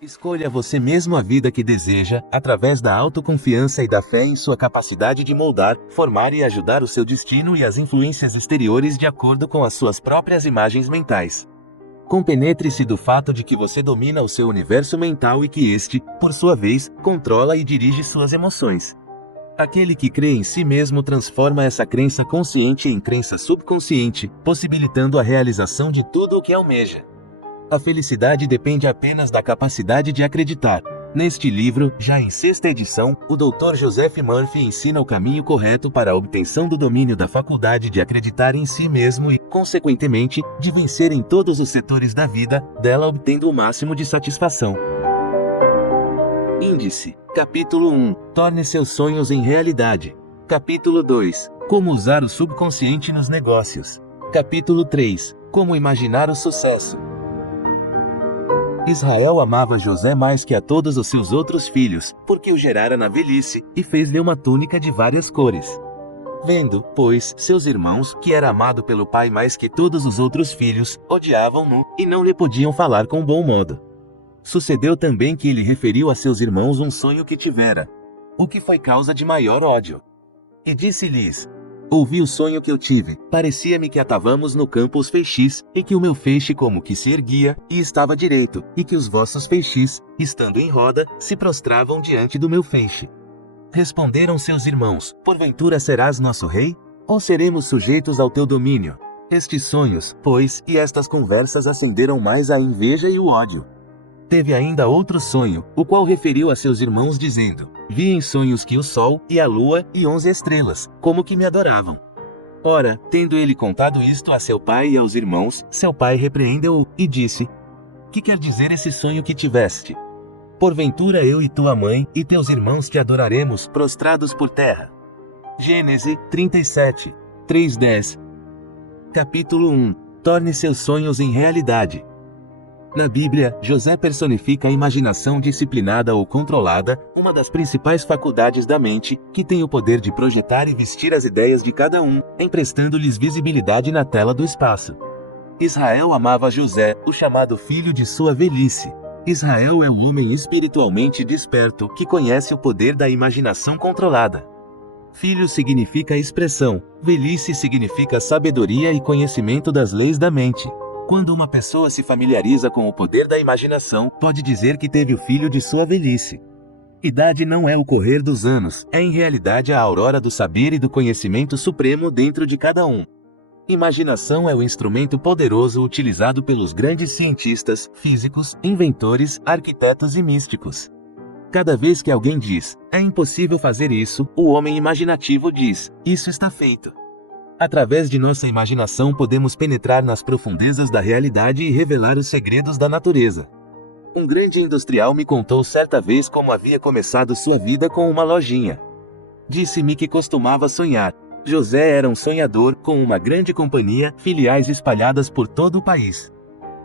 Escolha você mesmo a vida que deseja, através da autoconfiança e da fé em sua capacidade de moldar, formar e ajudar o seu destino e as influências exteriores de acordo com as suas próprias imagens mentais. Compenetre-se do fato de que você domina o seu universo mental e que este, por sua vez, controla e dirige suas emoções. Aquele que crê em si mesmo transforma essa crença consciente em crença subconsciente, possibilitando a realização de tudo o que almeja. A felicidade depende apenas da capacidade de acreditar. Neste livro, já em 6ª edição, o Dr. Joseph Murphy ensina o caminho correto para a obtenção do domínio da faculdade de acreditar em si mesmo e, consequentemente, de vencer em todos os setores da vida, dela obtendo o máximo de satisfação. Índice. Capítulo 1. Torne seus sonhos em realidade. Capítulo 2. Como usar o subconsciente nos negócios. Capítulo 3. Como imaginar o sucesso. Israel amava José mais que a todos os seus outros filhos, porque o gerara na velhice, e fez-lhe uma túnica de várias cores. Vendo, pois, seus irmãos, que era amado pelo pai mais que todos os outros filhos, odiavam-no, e não lhe podiam falar com bom modo. Sucedeu também que ele referiu a seus irmãos um sonho que tivera, o que foi causa de maior ódio. E disse-lhes: ouvi o sonho que eu tive, parecia-me que atavamos no campo os feixes, e que o meu feixe como que se erguia, e estava direito, e que os vossos feixes, estando em roda, se prostravam diante do meu feixe. Responderam seus irmãos: porventura serás nosso rei? Ou seremos sujeitos ao teu domínio? Estes sonhos, pois, e estas conversas acenderam mais a inveja e o ódio. Teve ainda outro sonho, o qual referiu a seus irmãos dizendo: vi em sonhos que o sol, e a lua, e 11 estrelas, como que me adoravam. Ora, tendo ele contado isto a seu pai e aos irmãos, seu pai repreendeu-o, e disse: que quer dizer esse sonho que tiveste? Porventura eu e tua mãe, e teus irmãos te adoraremos, prostrados por terra. Gênesis 37, 3:10. Capítulo 1. Torne seus sonhos em realidade. Na Bíblia, José personifica a imaginação disciplinada ou controlada, uma das principais faculdades da mente, que tem o poder de projetar e vestir as ideias de cada um, emprestando-lhes visibilidade na tela do espaço. Israel amava José, o chamado filho de sua velhice. Israel é um homem espiritualmente desperto, que conhece o poder da imaginação controlada. Filho significa expressão, velhice significa sabedoria e conhecimento das leis da mente. Quando uma pessoa se familiariza com o poder da imaginação, pode dizer que teve o filho de sua velhice. Idade não é o correr dos anos, é em realidade a aurora do saber e do conhecimento supremo dentro de cada um. Imaginação é o instrumento poderoso utilizado pelos grandes cientistas, físicos, inventores, arquitetos e místicos. Cada vez que alguém diz, é impossível fazer isso, o homem imaginativo diz, isso está feito. Através de nossa imaginação podemos penetrar nas profundezas da realidade e revelar os segredos da natureza. Um grande industrial me contou certa vez como havia começado sua vida com uma lojinha. Disse-me que costumava sonhar. José era um sonhador, com uma grande companhia, filiais espalhadas por todo o país.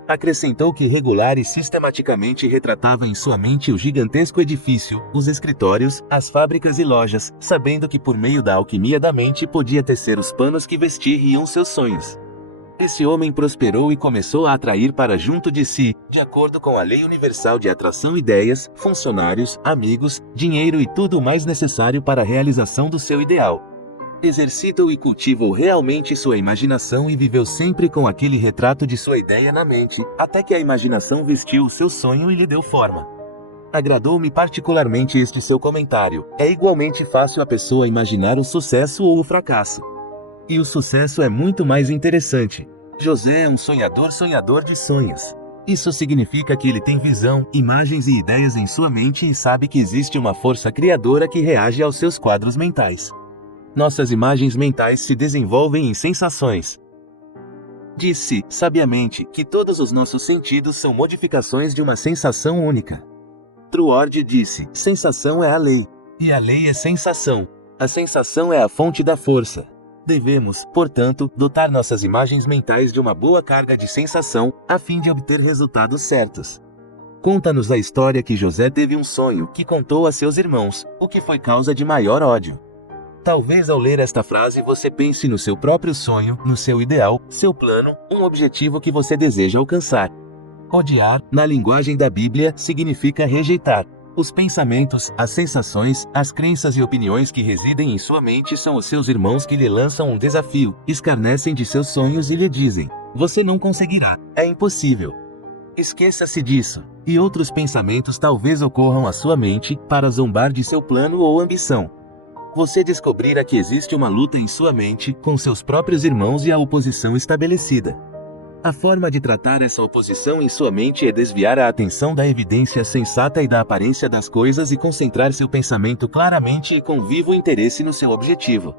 Acrescentou que regular e sistematicamente retratava em sua mente o gigantesco edifício, os escritórios, as fábricas e lojas, sabendo que por meio da alquimia da mente podia tecer os panos que vestiriam seus sonhos. Esse homem prosperou e começou a atrair para junto de si, de acordo com a lei universal de atração, ideias, funcionários, amigos, dinheiro e tudo o mais necessário para a realização do seu ideal. Exercitou e cultivou realmente sua imaginação e viveu sempre com aquele retrato de sua ideia na mente, até que a imaginação vestiu o seu sonho e lhe deu forma. Agradou-me particularmente este seu comentário. É igualmente fácil a pessoa imaginar o sucesso ou o fracasso. E o sucesso é muito mais interessante. José é um sonhador de sonhos. Isso significa que ele tem visão, imagens e ideias em sua mente e sabe que existe uma força criadora que reage aos seus quadros mentais. Nossas imagens mentais se desenvolvem em sensações. Disse, sabiamente, que todos os nossos sentidos são modificações de uma sensação única. Truord disse, sensação é a lei. E a lei é sensação. A sensação é a fonte da força. Devemos, portanto, dotar nossas imagens mentais de uma boa carga de sensação, a fim de obter resultados certos. Conta-nos a história que José teve um sonho, que contou a seus irmãos, o que foi causa de maior ódio. Talvez ao ler esta frase você pense no seu próprio sonho, no seu ideal, seu plano, um objetivo que você deseja alcançar. Odiar, na linguagem da Bíblia, significa rejeitar. Os pensamentos, as sensações, as crenças e opiniões que residem em sua mente são os seus irmãos que lhe lançam um desafio, escarnecem de seus sonhos e lhe dizem: você não conseguirá, é impossível. Esqueça-se disso. E outros pensamentos talvez ocorram à sua mente para zombar de seu plano ou ambição. Você descobrirá que existe uma luta em sua mente com seus próprios irmãos e a oposição estabelecida. A forma de tratar essa oposição em sua mente é desviar a atenção da evidência sensata e da aparência das coisas e concentrar seu pensamento claramente e com vivo interesse no seu objetivo.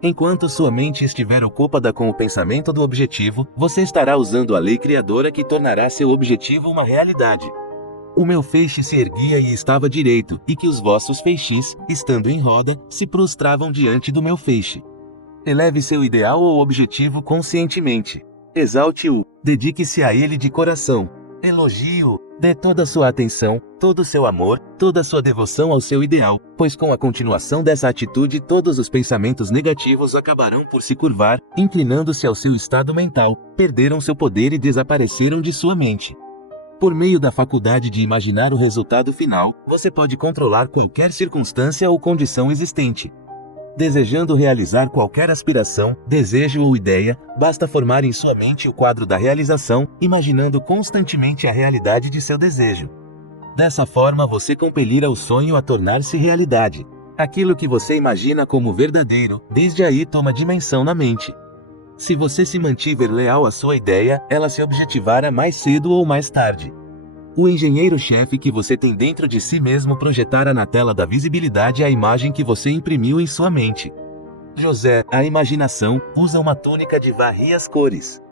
Enquanto sua mente estiver ocupada com o pensamento do objetivo, você estará usando a lei criadora que tornará seu objetivo uma realidade. O meu feixe se erguia e estava direito, e que os vossos feixes, estando em roda, se prostravam diante do meu feixe. Eleve seu ideal ou objetivo conscientemente. Exalte-o, dedique-se a ele de coração. Elogie-o, dê toda a sua atenção, todo o seu amor, toda a sua devoção ao seu ideal, pois com a continuação dessa atitude todos os pensamentos negativos acabarão por se curvar, inclinando-se ao seu estado mental, perderam seu poder e desapareceram de sua mente. Por meio da faculdade de imaginar o resultado final, você pode controlar qualquer circunstância ou condição existente. Desejando realizar qualquer aspiração, desejo ou ideia, basta formar em sua mente o quadro da realização, imaginando constantemente a realidade de seu desejo. Dessa forma você compelirá o sonho a tornar-se realidade. Aquilo que você imagina como verdadeiro, desde aí toma dimensão na mente. Se você se mantiver leal à sua ideia, ela se objetivará mais cedo ou mais tarde. O engenheiro-chefe que você tem dentro de si mesmo projetará na tela da visibilidade a imagem que você imprimiu em sua mente. José, a imaginação, usa uma túnica de várias cores.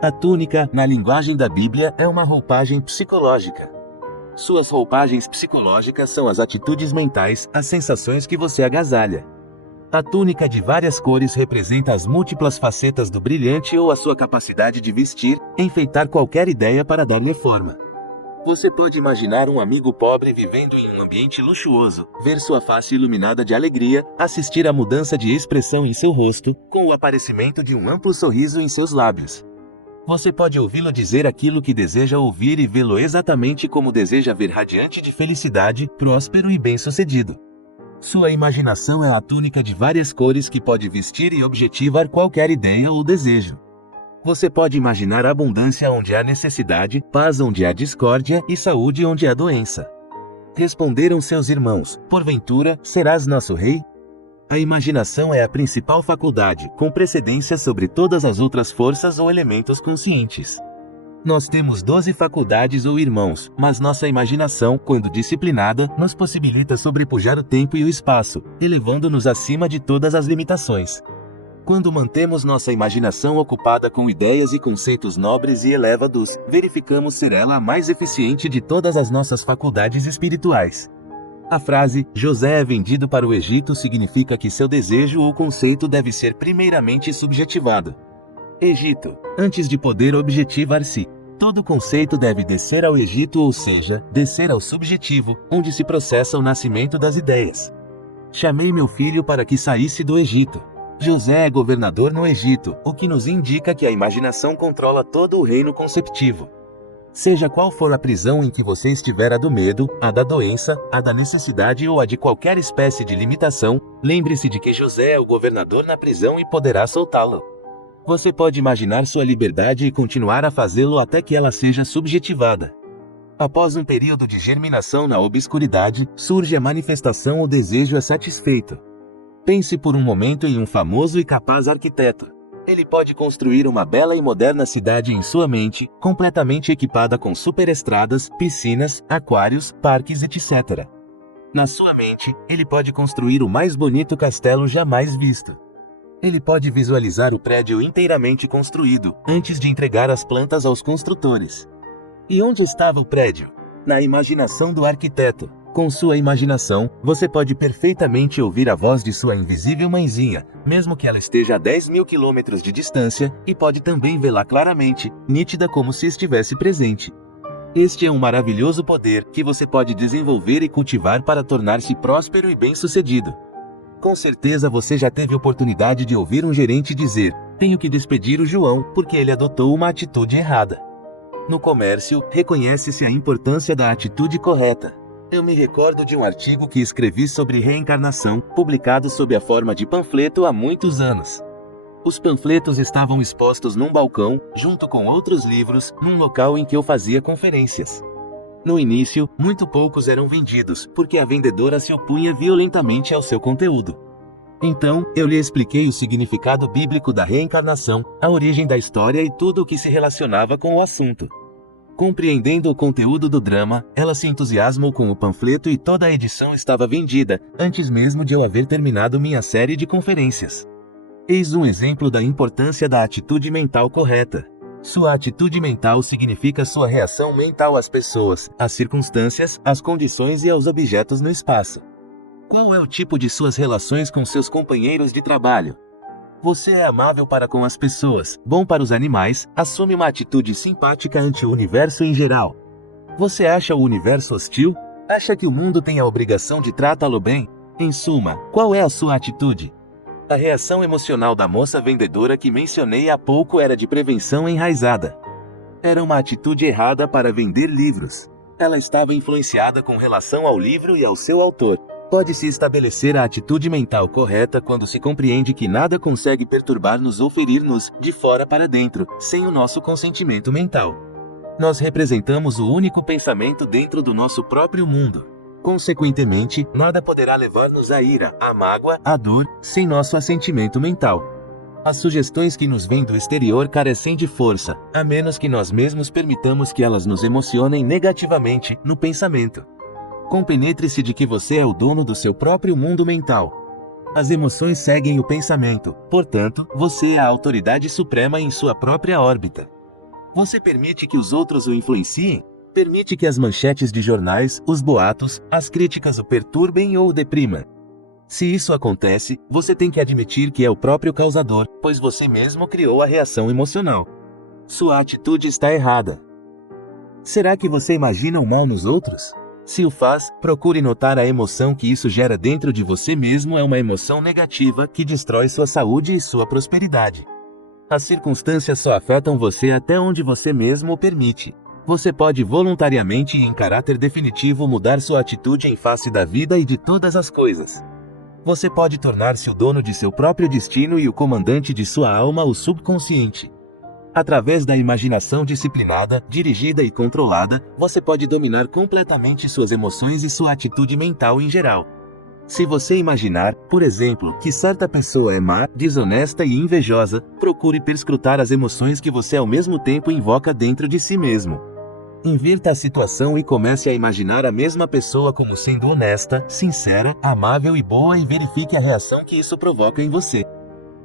A túnica, na linguagem da Bíblia, é uma roupagem psicológica. Suas roupagens psicológicas são as atitudes mentais, as sensações que você agasalha. A túnica de várias cores representa as múltiplas facetas do brilhante ou a sua capacidade de vestir, enfeitar qualquer ideia para dar-lhe forma. Você pode imaginar um amigo pobre vivendo em um ambiente luxuoso, ver sua face iluminada de alegria, assistir à mudança de expressão em seu rosto, com o aparecimento de um amplo sorriso em seus lábios. Você pode ouvi-lo dizer aquilo que deseja ouvir e vê-lo exatamente como deseja ver, radiante de felicidade, próspero e bem-sucedido. Sua imaginação é a túnica de várias cores que pode vestir e objetivar qualquer ideia ou desejo. Você pode imaginar abundância onde há necessidade, paz onde há discórdia e saúde onde há doença. Responderam seus irmãos: porventura, serás nosso rei? A imaginação é a principal faculdade, com precedência sobre todas as outras forças ou elementos conscientes. Nós temos 12 faculdades ou irmãos, mas nossa imaginação, quando disciplinada, nos possibilita sobrepujar o tempo e o espaço, elevando-nos acima de todas as limitações. Quando mantemos nossa imaginação ocupada com ideias e conceitos nobres e elevados, verificamos ser ela a mais eficiente de todas as nossas faculdades espirituais. A frase, José é vendido para o Egito, significa que seu desejo ou conceito deve ser primeiramente subjetivado. Egito. Antes de poder objetivar-se, todo conceito deve descer ao Egito, ou seja, descer ao subjetivo, onde se processa o nascimento das ideias. Chamei meu filho para que saísse do Egito. José é governador no Egito, o que nos indica que a imaginação controla todo o reino conceptivo. Seja qual for a prisão em que você estiver, a do medo, a da doença, a da necessidade ou a de qualquer espécie de limitação, lembre-se de que José é o governador na prisão e poderá soltá-lo. Você pode imaginar sua liberdade e continuar a fazê-lo até que ela seja subjetivada. Após um período de germinação na obscuridade, surge a manifestação, o desejo é satisfeito. Pense por um momento em um famoso e capaz arquiteto. Ele pode construir uma bela e moderna cidade em sua mente, completamente equipada com superestradas, piscinas, aquários, parques, etc. Na sua mente, ele pode construir o mais bonito castelo jamais visto. Ele pode visualizar o prédio inteiramente construído, antes de entregar as plantas aos construtores. E onde estava o prédio? Na imaginação do arquiteto. Com sua imaginação, você pode perfeitamente ouvir a voz de sua invisível mãezinha, mesmo que ela esteja a 10.000 quilômetros de distância, e pode também vê-la claramente, nítida como se estivesse presente. Este é um maravilhoso poder que você pode desenvolver e cultivar para tornar-se próspero e bem-sucedido. Com certeza você já teve oportunidade de ouvir um gerente dizer: tenho que despedir o João porque ele adotou uma atitude errada. No comércio, reconhece-se a importância da atitude correta. Eu me recordo de um artigo que escrevi sobre reencarnação, publicado sob a forma de panfleto há muitos anos. Os panfletos estavam expostos num balcão, junto com outros livros, num local em que eu fazia conferências. No início, muito poucos eram vendidos, porque a vendedora se opunha violentamente ao seu conteúdo. Então, eu lhe expliquei o significado bíblico da reencarnação, a origem da história e tudo o que se relacionava com o assunto. Compreendendo o conteúdo do drama, ela se entusiasmou com o panfleto e toda a edição estava vendida, antes mesmo de eu haver terminado minha série de conferências. Eis um exemplo da importância da atitude mental correta. Sua atitude mental significa sua reação mental às pessoas, às circunstâncias, às condições e aos objetos no espaço. Qual é o tipo de suas relações com seus companheiros de trabalho? Você é amável para com as pessoas, bom para os animais, assume uma atitude simpática ante o universo em geral. Você acha o universo hostil? Acha que o mundo tem a obrigação de tratá-lo bem? Em suma, qual é a sua atitude? A reação emocional da moça vendedora que mencionei há pouco era de prevenção enraizada. Era uma atitude errada para vender livros. Ela estava influenciada com relação ao livro e ao seu autor. Pode-se estabelecer a atitude mental correta quando se compreende que nada consegue perturbar-nos ou ferir-nos, de fora para dentro, sem o nosso consentimento mental. Nós representamos o único pensamento dentro do nosso próprio mundo. Consequentemente, nada poderá levar-nos à ira, à mágoa, à dor, sem nosso assentimento mental. As sugestões que nos vêm do exterior carecem de força, a menos que nós mesmos permitamos que elas nos emocionem negativamente, no pensamento. Compenetre-se de que você é o dono do seu próprio mundo mental. As emoções seguem o pensamento, portanto, você é a autoridade suprema em sua própria órbita. Você permite que os outros o influenciem? Permite que as manchetes de jornais, os boatos, as críticas o perturbem ou o deprimam? Se isso acontece, você tem que admitir que é o próprio causador, pois você mesmo criou a reação emocional. Sua atitude está errada. Será que você imagina o mal nos outros? Se o faz, procure notar a emoção que isso gera dentro de você mesmo é uma emoção negativa que destrói sua saúde e sua prosperidade. As circunstâncias só afetam você até onde você mesmo o permite. Você pode voluntariamente e em caráter definitivo mudar sua atitude em face da vida e de todas as coisas. Você pode tornar-se o dono de seu próprio destino e o comandante de sua alma, o subconsciente. Através da imaginação disciplinada, dirigida e controlada, você pode dominar completamente suas emoções e sua atitude mental em geral. Se você imaginar, por exemplo, que certa pessoa é má, desonesta e invejosa, procure perscrutar as emoções que você ao mesmo tempo invoca dentro de si mesmo. Invirta a situação e comece a imaginar a mesma pessoa como sendo honesta, sincera, amável e boa e verifique a reação que isso provoca em você.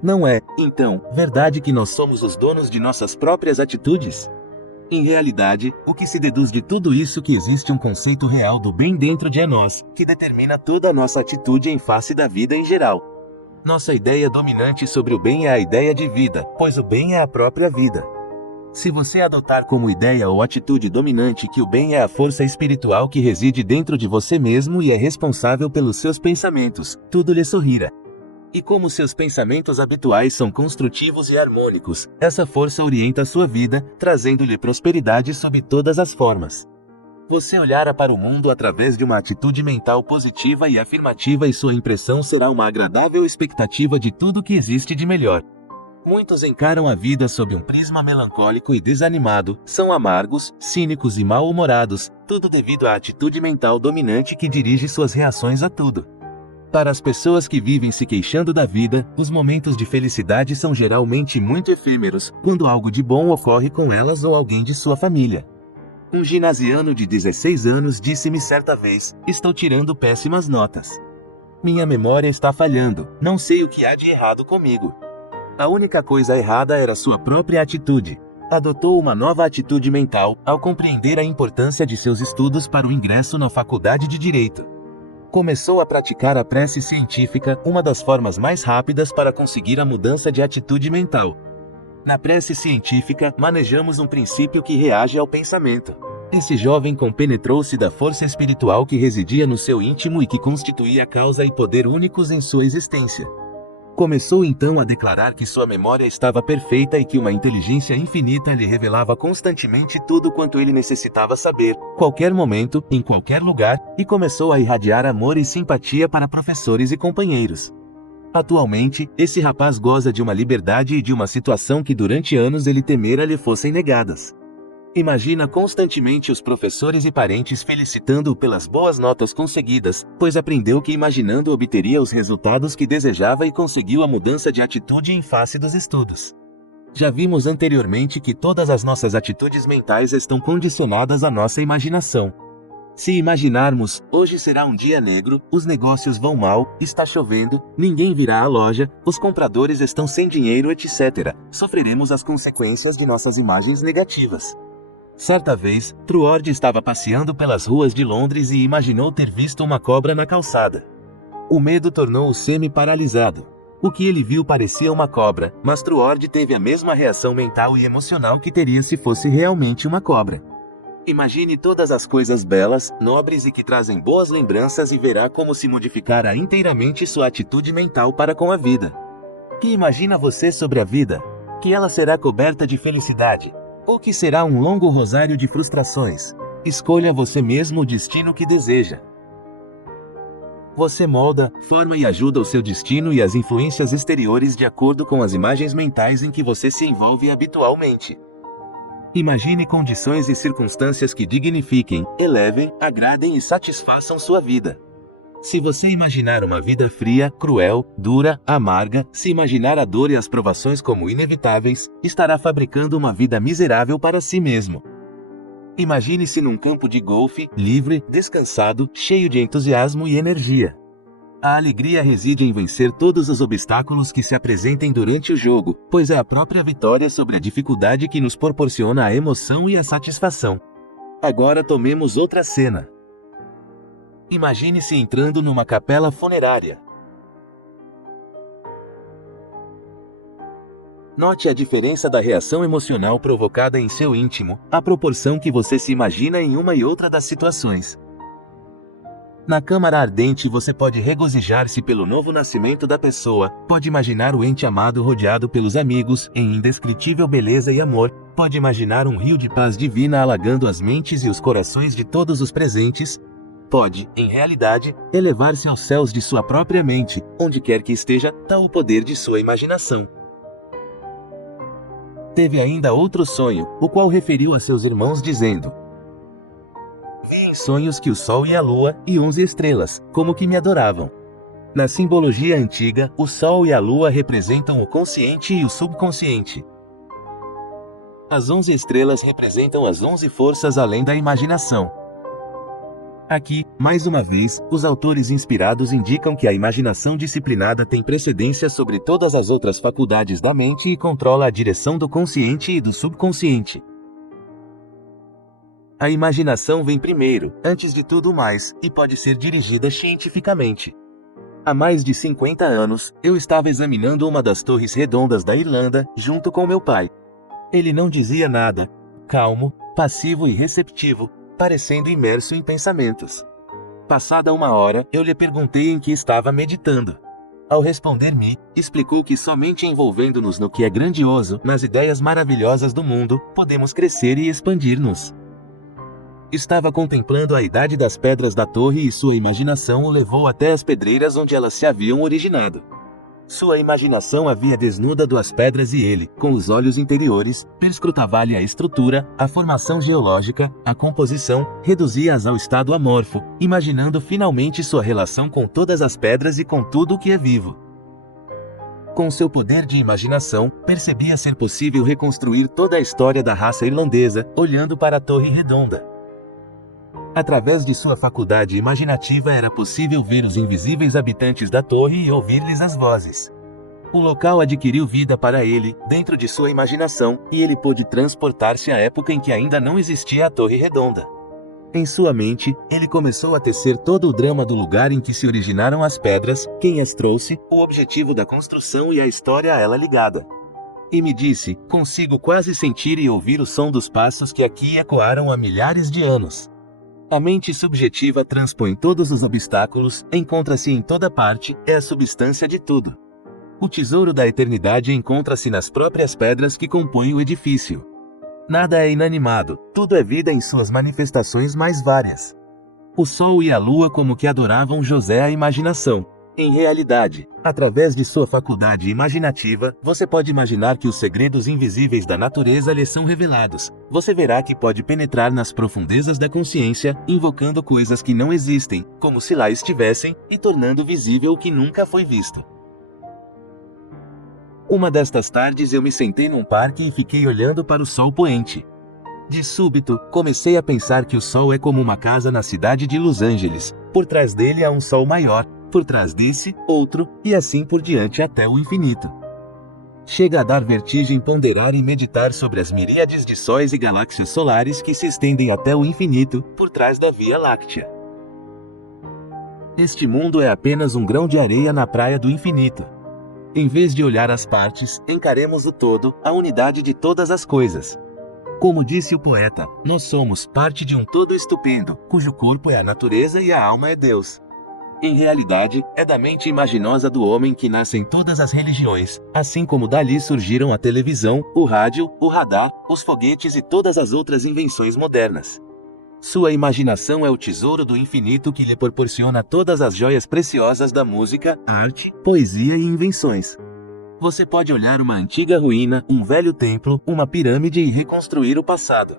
Não é, então, verdade que nós somos os donos de nossas próprias atitudes? Em realidade, o que se deduz de tudo isso é que existe um conceito real do bem dentro de nós, que determina toda a nossa atitude em face da vida em geral. Nossa ideia dominante sobre o bem é a ideia de vida, pois o bem é a própria vida. Se você adotar como ideia ou atitude dominante que o bem é a força espiritual que reside dentro de você mesmo e é responsável pelos seus pensamentos, tudo lhe sorrirá. E como seus pensamentos habituais são construtivos e harmônicos, essa força orienta a sua vida, trazendo-lhe prosperidade sob todas as formas. Você olhará para o mundo através de uma atitude mental positiva e afirmativa e sua impressão será uma agradável expectativa de tudo que existe de melhor. Muitos encaram a vida sob um prisma melancólico e desanimado, são amargos, cínicos e mal-humorados, tudo devido à atitude mental dominante que dirige suas reações a tudo. Para as pessoas que vivem se queixando da vida, os momentos de felicidade são geralmente muito efêmeros, quando algo de bom ocorre com elas ou alguém de sua família. Um ginasiano de 16 anos disse-me certa vez: estou tirando péssimas notas. Minha memória está falhando, não sei o que há de errado comigo. A única coisa errada era sua própria atitude. Adotou uma nova atitude mental ao compreender a importância de seus estudos para o ingresso na faculdade de Direito. Começou a praticar a prece científica, uma das formas mais rápidas para conseguir a mudança de atitude mental. Na prece científica, manejamos um princípio que reage ao pensamento. Esse jovem compenetrou-se da força espiritual que residia no seu íntimo e que constituía causa e poder únicos em sua existência. Começou então a declarar que sua memória estava perfeita e que uma inteligência infinita lhe revelava constantemente tudo quanto ele necessitava saber, qualquer momento, em qualquer lugar, e começou a irradiar amor e simpatia para professores e companheiros. Atualmente, esse rapaz goza de uma liberdade e de uma situação que durante anos ele temera lhe fossem negadas. Imagina constantemente os professores e parentes felicitando-o pelas boas notas conseguidas, pois aprendeu que imaginando obteria os resultados que desejava e conseguiu a mudança de atitude em face dos estudos. Já vimos anteriormente que todas as nossas atitudes mentais estão condicionadas à nossa imaginação. Se imaginarmos, hoje será um dia negro, os negócios vão mal, está chovendo, ninguém virá à loja, os compradores estão sem dinheiro, etc., sofreremos as consequências de nossas imagens negativas. Certa vez, Truord estava passeando pelas ruas de Londres e imaginou ter visto uma cobra na calçada. O medo tornou-o semi-paralisado. O que ele viu parecia uma cobra, mas Truord teve a mesma reação mental e emocional que teria se fosse realmente uma cobra. Imagine todas as coisas belas, nobres e que trazem boas lembranças e verá como se modificará inteiramente sua atitude mental para com a vida. Que imagina você sobre a vida? Que ela será coberta de felicidade? Ou que será um longo rosário de frustrações? Escolha você mesmo o destino que deseja. Você molda, forma e ajuda o seu destino e as influências exteriores de acordo com as imagens mentais em que você se envolve habitualmente. Imagine condições e circunstâncias que dignifiquem, elevem, agradem e satisfaçam sua vida. Se você imaginar uma vida fria, cruel, dura, amarga, se imaginar a dor e as provações como inevitáveis, estará fabricando uma vida miserável para si mesmo. Imagine-se num campo de golfe, livre, descansado, cheio de entusiasmo e energia. A alegria reside em vencer todos os obstáculos que se apresentem durante o jogo, pois é a própria vitória sobre a dificuldade que nos proporciona a emoção e a satisfação. Agora tomemos outra cena. Imagine-se entrando numa capela funerária. Note a diferença da reação emocional provocada em seu íntimo, à proporção que você se imagina em uma e outra das situações. Na câmara ardente você pode regozijar-se pelo novo nascimento da pessoa, pode imaginar o ente amado rodeado pelos amigos, em indescritível beleza e amor, pode imaginar um rio de paz divina alagando as mentes e os corações de todos os presentes, pode, em realidade, elevar-se aos céus de sua própria mente, onde quer que esteja, tal o poder de sua imaginação. Teve ainda outro sonho, o qual referiu a seus irmãos dizendo: vi em sonhos que o sol e a lua, e 11 estrelas, como que me adoravam. Na simbologia antiga, o sol e a lua representam o consciente e o subconsciente. As 11 estrelas representam as 11 forças além da imaginação. Aqui, mais uma vez, os autores inspirados indicam que a imaginação disciplinada tem precedência sobre todas as outras faculdades da mente e controla a direção do consciente e do subconsciente. A imaginação vem primeiro, antes de tudo mais, e pode ser dirigida cientificamente. Há mais de 50 anos, eu estava examinando uma das torres redondas da Irlanda, junto com meu pai. Ele não dizia nada, calmo, passivo e receptivo, parecendo imerso em pensamentos. Passada uma hora, eu lhe perguntei em que estava meditando. Ao responder-me, explicou que somente envolvendo-nos no que é grandioso, nas ideias maravilhosas do mundo, podemos crescer e expandir-nos. Estava contemplando a idade das pedras da torre e sua imaginação o levou até as pedreiras onde elas se haviam originado. Sua imaginação havia desnudado as pedras e ele, com os olhos interiores, perscrutava-lhe a estrutura, a formação geológica, a composição, reduzia-as ao estado amorfo, imaginando finalmente sua relação com todas as pedras e com tudo o que é vivo. Com seu poder de imaginação, percebia ser possível reconstruir toda a história da raça irlandesa, olhando para a Torre Redonda. Através de sua faculdade imaginativa era possível ver os invisíveis habitantes da torre e ouvir-lhes as vozes. O local adquiriu vida para ele, dentro de sua imaginação, e ele pôde transportar-se à época em que ainda não existia a Torre Redonda. Em sua mente, ele começou a tecer todo o drama do lugar em que se originaram as pedras, quem as trouxe, o objetivo da construção e a história a ela ligada. E me disse, consigo quase sentir e ouvir o som dos passos que aqui ecoaram há milhares de anos. A mente subjetiva transpõe todos os obstáculos, encontra-se em toda parte, é a substância de tudo. O tesouro da eternidade encontra-se nas próprias pedras que compõem o edifício. Nada é inanimado, tudo é vida em suas manifestações mais várias. O sol e a lua como que adoravam José a imaginação. Em realidade, através de sua faculdade imaginativa, você pode imaginar que os segredos invisíveis da natureza lhe são revelados. Você verá que pode penetrar nas profundezas da consciência, invocando coisas que não existem, como se lá estivessem, e tornando visível o que nunca foi visto. Uma destas tardes eu me sentei num parque e fiquei olhando para o sol poente. De súbito, comecei a pensar que o sol é como uma casa na cidade de Los Angeles. Por trás dele há um sol maior, por trás desse, outro, e assim por diante até o infinito. Chega a dar vertigem ponderar e meditar sobre as miríades de sóis e galáxias solares que se estendem até o infinito, por trás da Via Láctea. Este mundo é apenas um grão de areia na praia do infinito. Em vez de olhar as partes, encaremos o todo, a unidade de todas as coisas. Como disse o poeta, nós somos parte de um todo estupendo, cujo corpo é a natureza e a alma é Deus. Em realidade, é da mente imaginosa do homem que nascem todas as religiões, assim como dali surgiram a televisão, o rádio, o radar, os foguetes e todas as outras invenções modernas. Sua imaginação é o tesouro do infinito que lhe proporciona todas as joias preciosas da música, arte, poesia e invenções. Você pode olhar uma antiga ruína, um velho templo, uma pirâmide e reconstruir o passado.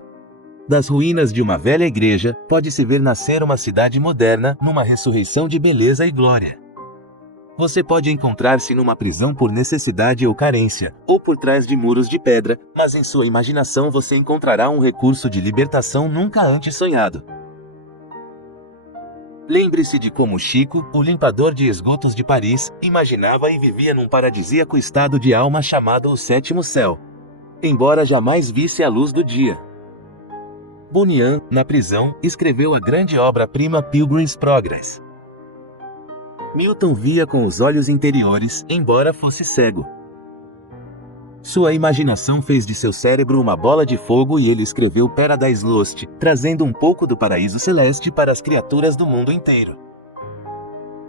Das ruínas de uma velha igreja, pode-se ver nascer uma cidade moderna, numa ressurreição de beleza e glória. Você pode encontrar-se numa prisão por necessidade ou carência, ou por trás de muros de pedra, mas em sua imaginação você encontrará um recurso de libertação nunca antes sonhado. Lembre-se de como Chico, o limpador de esgotos de Paris, imaginava e vivia num paradisíaco estado de alma chamado o sétimo céu, embora jamais visse a luz do dia. Bunyan, na prisão, escreveu a grande obra-prima Pilgrim's Progress. Milton via com os olhos interiores, embora fosse cego. Sua imaginação fez de seu cérebro uma bola de fogo e ele escreveu Paradise Lost, trazendo um pouco do paraíso celeste para as criaturas do mundo inteiro.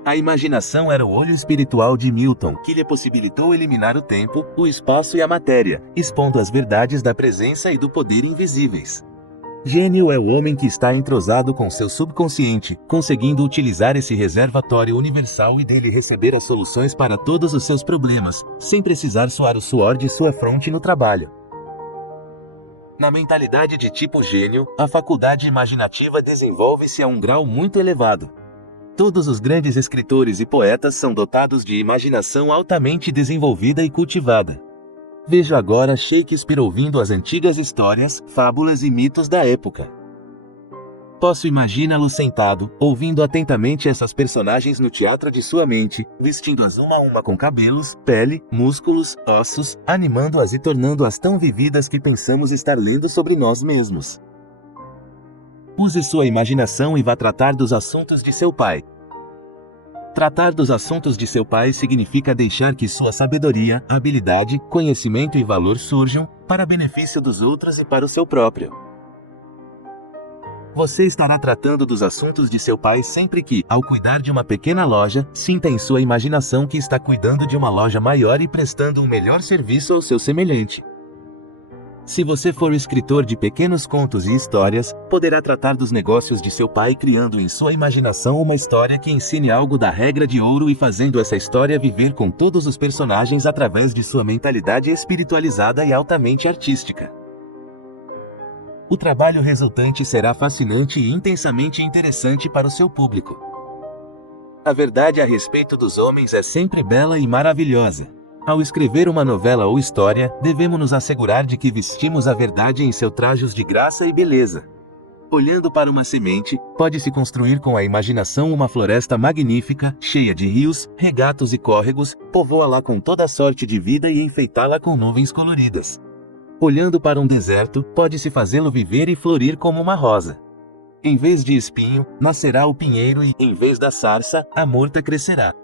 A imaginação era o olho espiritual de Milton, que lhe possibilitou eliminar o tempo, o espaço e a matéria, expondo as verdades da presença e do poder invisíveis. Gênio é o homem que está entrosado com seu subconsciente, conseguindo utilizar esse reservatório universal e dele receber as soluções para todos os seus problemas, sem precisar suar o suor de sua fronte no trabalho. Na mentalidade de tipo gênio, a faculdade imaginativa desenvolve-se a um grau muito elevado. Todos os grandes escritores e poetas são dotados de imaginação altamente desenvolvida e cultivada. Veja agora Shakespeare ouvindo as antigas histórias, fábulas e mitos da época. Posso imaginá-lo sentado, ouvindo atentamente essas personagens no teatro de sua mente, vestindo-as uma a uma com cabelos, pele, músculos, ossos, animando-as e tornando-as tão vividas que pensamos estar lendo sobre nós mesmos. Use sua imaginação e vá tratar dos assuntos de seu pai. Tratar dos assuntos de seu pai significa deixar que sua sabedoria, habilidade, conhecimento e valor surjam, para benefício dos outros e para o seu próprio. Você estará tratando dos assuntos de seu pai sempre que, ao cuidar de uma pequena loja, sinta em sua imaginação que está cuidando de uma loja maior e prestando um melhor serviço ao seu semelhante. Se você for o escritor de pequenos contos e histórias, poderá tratar dos negócios de seu pai criando em sua imaginação uma história que ensine algo da regra de ouro e fazendo essa história viver com todos os personagens através de sua mentalidade espiritualizada e altamente artística. O trabalho resultante será fascinante e intensamente interessante para o seu público. A verdade a respeito dos homens é sempre bela e maravilhosa. Ao escrever uma novela ou história, devemos nos assegurar de que vestimos a verdade em seus trajos de graça e beleza. Olhando para uma semente, pode-se construir com a imaginação uma floresta magnífica, cheia de rios, regatos e córregos, povoa-la com toda sorte de vida e enfeitá-la com nuvens coloridas. Olhando para um deserto, pode-se fazê-lo viver e florir como uma rosa. Em vez de espinho, nascerá o pinheiro e, em vez da sarça, a murta crescerá.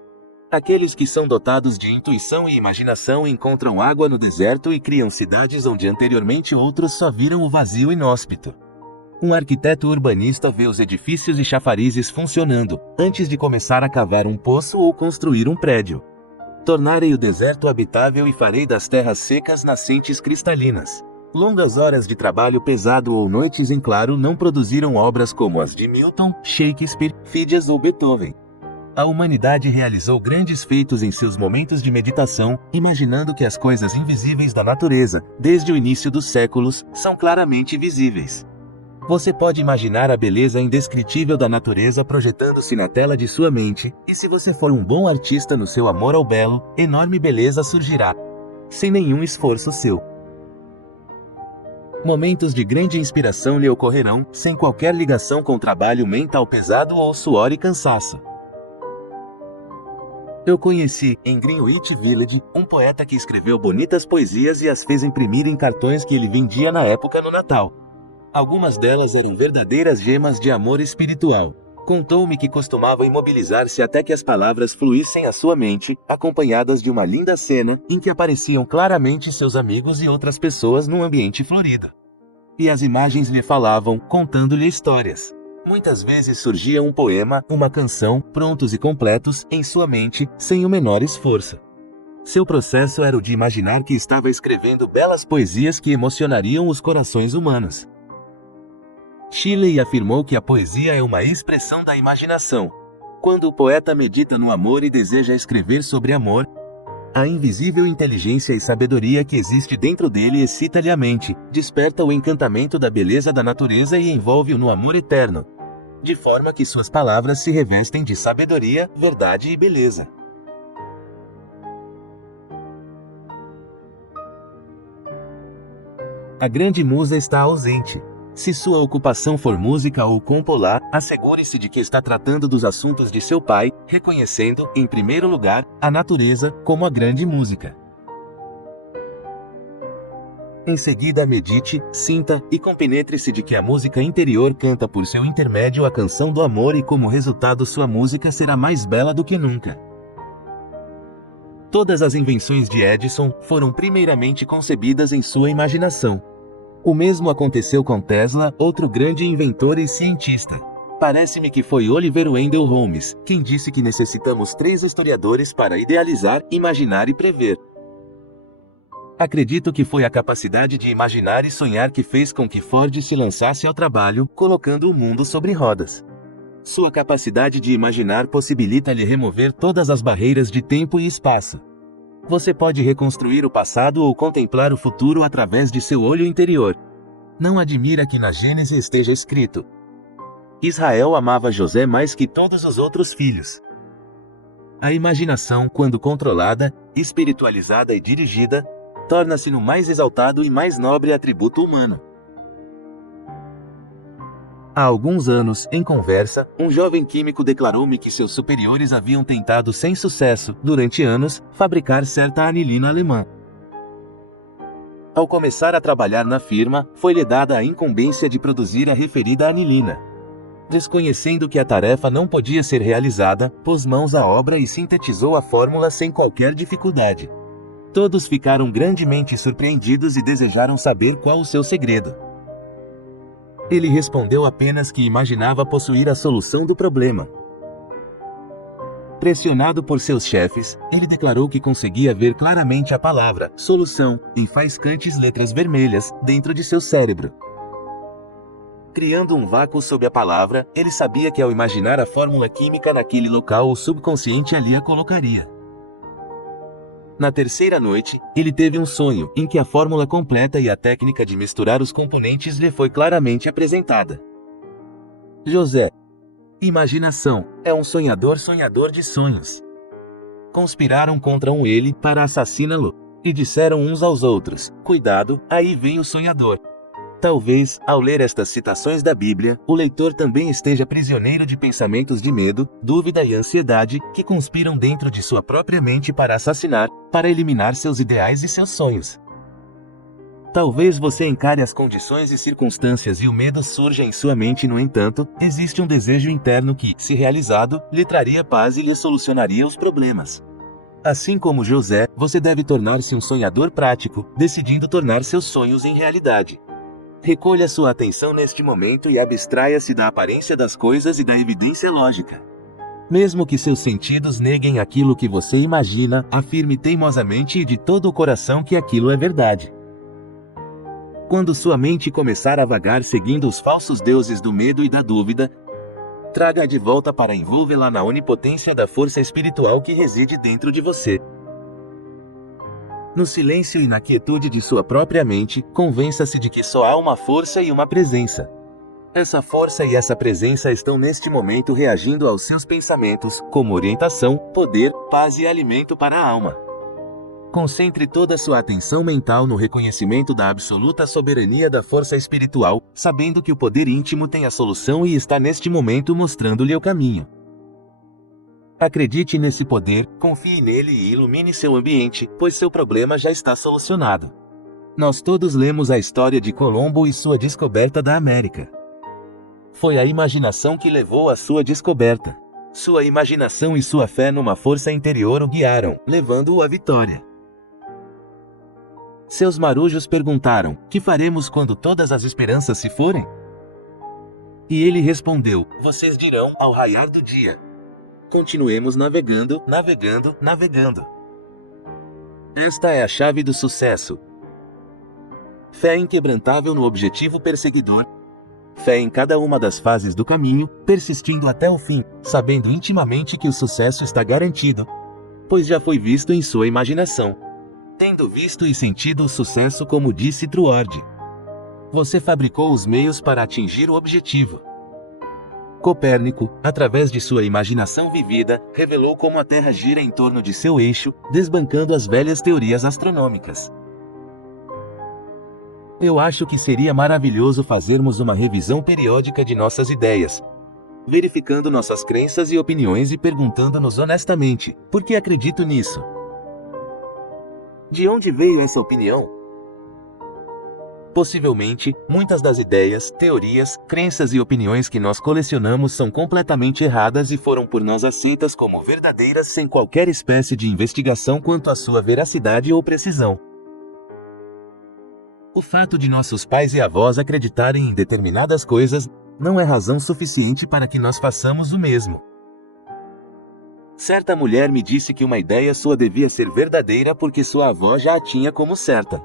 Aqueles que são dotados de intuição e imaginação encontram água no deserto e criam cidades onde anteriormente outros só viram o vazio inóspito. Um arquiteto urbanista vê os edifícios e chafarizes funcionando, antes de começar a cavar um poço ou construir um prédio. Tornarei o deserto habitável e farei das terras secas nascentes cristalinas. Longas horas de trabalho pesado ou noites em claro não produziram obras como as de Milton, Shakespeare, Fidias ou Beethoven. A humanidade realizou grandes feitos em seus momentos de meditação, imaginando que as coisas invisíveis da natureza, desde o início dos séculos, são claramente visíveis. Você pode imaginar a beleza indescritível da natureza projetando-se na tela de sua mente, e se você for um bom artista no seu amor ao belo, enorme beleza surgirá, sem nenhum esforço seu. Momentos de grande inspiração lhe ocorrerão, sem qualquer ligação com trabalho mental pesado ou suor e cansaço. Eu conheci, em Greenwich Village, um poeta que escreveu bonitas poesias e as fez imprimir em cartões que ele vendia na época no Natal. Algumas delas eram verdadeiras gemas de amor espiritual. Contou-me que costumava imobilizar-se até que as palavras fluíssem à sua mente, acompanhadas de uma linda cena, em que apareciam claramente seus amigos e outras pessoas num ambiente florido. E as imagens lhe falavam, contando-lhe histórias. Muitas vezes surgia um poema, uma canção, prontos e completos, em sua mente, sem o menor esforço. Seu processo era o de imaginar que estava escrevendo belas poesias que emocionariam os corações humanos. Shelley afirmou que a poesia é uma expressão da imaginação. Quando o poeta medita no amor e deseja escrever sobre amor, a invisível inteligência e sabedoria que existe dentro dele excita-lhe a mente, desperta o encantamento da beleza da natureza e envolve-o no amor eterno, de forma que suas palavras se revestem de sabedoria, verdade e beleza. A grande musa está ausente. Se sua ocupação for música ou compolar, assegure-se de que está tratando dos assuntos de seu pai, reconhecendo, em primeiro lugar, a natureza como a grande música. Em seguida medite, sinta e compenetre-se de que a música interior canta por seu intermédio a canção do amor e como resultado sua música será mais bela do que nunca. Todas as invenções de Edison foram primeiramente concebidas em sua imaginação. O mesmo aconteceu com Tesla, outro grande inventor e cientista. Parece-me que foi Oliver Wendell Holmes quem disse que necessitamos 3 historiadores para idealizar, imaginar e prever. Acredito que foi a capacidade de imaginar e sonhar que fez com que Ford se lançasse ao trabalho, colocando o mundo sobre rodas. Sua capacidade de imaginar possibilita-lhe remover todas as barreiras de tempo e espaço. Você pode reconstruir o passado ou contemplar o futuro através de seu olho interior. Não admira que na Gênese esteja escrito: Israel amava José mais que todos os outros filhos. A imaginação, quando controlada, espiritualizada e dirigida, torna-se no mais exaltado e mais nobre atributo humano. Há alguns anos, em conversa, um jovem químico declarou-me que seus superiores haviam tentado sem sucesso, durante anos, fabricar certa anilina alemã. Ao começar a trabalhar na firma, foi-lhe dada a incumbência de produzir a referida anilina. Desconhecendo que a tarefa não podia ser realizada, pôs mãos à obra e sintetizou a fórmula sem qualquer dificuldade. Todos ficaram grandemente surpreendidos e desejaram saber qual o seu segredo. Ele respondeu apenas que imaginava possuir a solução do problema. Pressionado por seus chefes, ele declarou que conseguia ver claramente a palavra solução em faiscantes letras vermelhas dentro de seu cérebro. Criando um vácuo sob a palavra, ele sabia que ao imaginar a fórmula química naquele local o subconsciente ali a colocaria. Na terceira noite, ele teve um sonho, em que a fórmula completa e a técnica de misturar os componentes lhe foi claramente apresentada. José, imaginação, é um sonhador de sonhos. Conspiraram contra ele para assassiná-lo, e disseram uns aos outros: cuidado, aí vem o sonhador. Talvez, ao ler estas citações da Bíblia, o leitor também esteja prisioneiro de pensamentos de medo, dúvida e ansiedade, que conspiram dentro de sua própria mente para assassinar, para eliminar seus ideais e seus sonhos. Talvez você encare as condições e circunstâncias e o medo surja em sua mente, no entanto, existe um desejo interno que, se realizado, lhe traria paz e lhe solucionaria os problemas. Assim como José, você deve tornar-se um sonhador prático, decidindo tornar seus sonhos em realidade. Recolha sua atenção neste momento e abstraia-se da aparência das coisas e da evidência lógica. Mesmo que seus sentidos neguem aquilo que você imagina, afirme teimosamente e de todo o coração que aquilo é verdade. Quando sua mente começar a vagar seguindo os falsos deuses do medo e da dúvida, traga-a de volta para envolvê-la na onipotência da força espiritual que reside dentro de você. No silêncio e na quietude de sua própria mente, convença-se de que só há uma força e uma presença. Essa força e essa presença estão neste momento reagindo aos seus pensamentos, como orientação, poder, paz e alimento para a alma. Concentre toda a sua atenção mental no reconhecimento da absoluta soberania da força espiritual, sabendo que o poder íntimo tem a solução e está neste momento mostrando-lhe o caminho. Acredite nesse poder, confie nele e ilumine seu ambiente, pois seu problema já está solucionado. Nós todos lemos a história de Colombo e sua descoberta da América. Foi a imaginação que levou à sua descoberta. Sua imaginação e sua fé numa força interior o guiaram, levando-o à vitória. Seus marujos perguntaram: "Que faremos quando todas as esperanças se forem?" E ele respondeu: "Vocês dirão, ao raiar do dia. Continuemos navegando, navegando, navegando." Esta é a chave do sucesso. Fé inquebrantável no objetivo perseguidor. Fé em cada uma das fases do caminho, persistindo até o fim, sabendo intimamente que o sucesso está garantido, pois já foi visto em sua imaginação. Tendo visto e sentido o sucesso, como disse Truord, você fabricou os meios para atingir o objetivo. Copérnico, através de sua imaginação vivida, revelou como a Terra gira em torno de seu eixo, desbancando as velhas teorias astronômicas. Eu acho que seria maravilhoso fazermos uma revisão periódica de nossas ideias, verificando nossas crenças e opiniões e perguntando-nos honestamente: por que acredito nisso? De onde veio essa opinião? Possivelmente, muitas das ideias, teorias, crenças e opiniões que nós colecionamos são completamente erradas e foram por nós aceitas como verdadeiras sem qualquer espécie de investigação quanto à sua veracidade ou precisão. O fato de nossos pais e avós acreditarem em determinadas coisas não é razão suficiente para que nós façamos o mesmo. Certa mulher me disse que uma ideia sua devia ser verdadeira porque sua avó já a tinha como certa.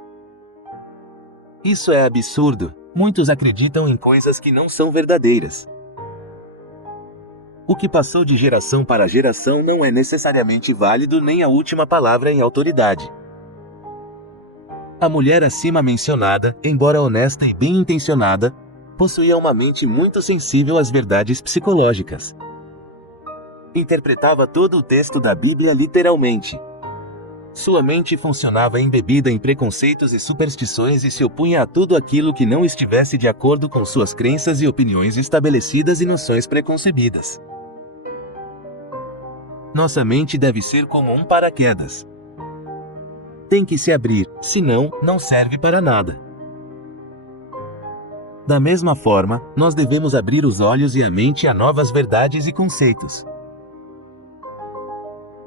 Isso é absurdo. Muitos acreditam em coisas que não são verdadeiras. O que passou de geração para geração não é necessariamente válido nem a última palavra em autoridade. A mulher acima mencionada, embora honesta e bem-intencionada, possuía uma mente muito sensível às verdades psicológicas. Interpretava todo o texto da Bíblia literalmente. Sua mente funcionava embebida em preconceitos e superstições e se opunha a tudo aquilo que não estivesse de acordo com suas crenças e opiniões estabelecidas e noções preconcebidas. Nossa mente deve ser como um paraquedas. Tem que se abrir, senão, não serve para nada. Da mesma forma, nós devemos abrir os olhos e a mente a novas verdades e conceitos.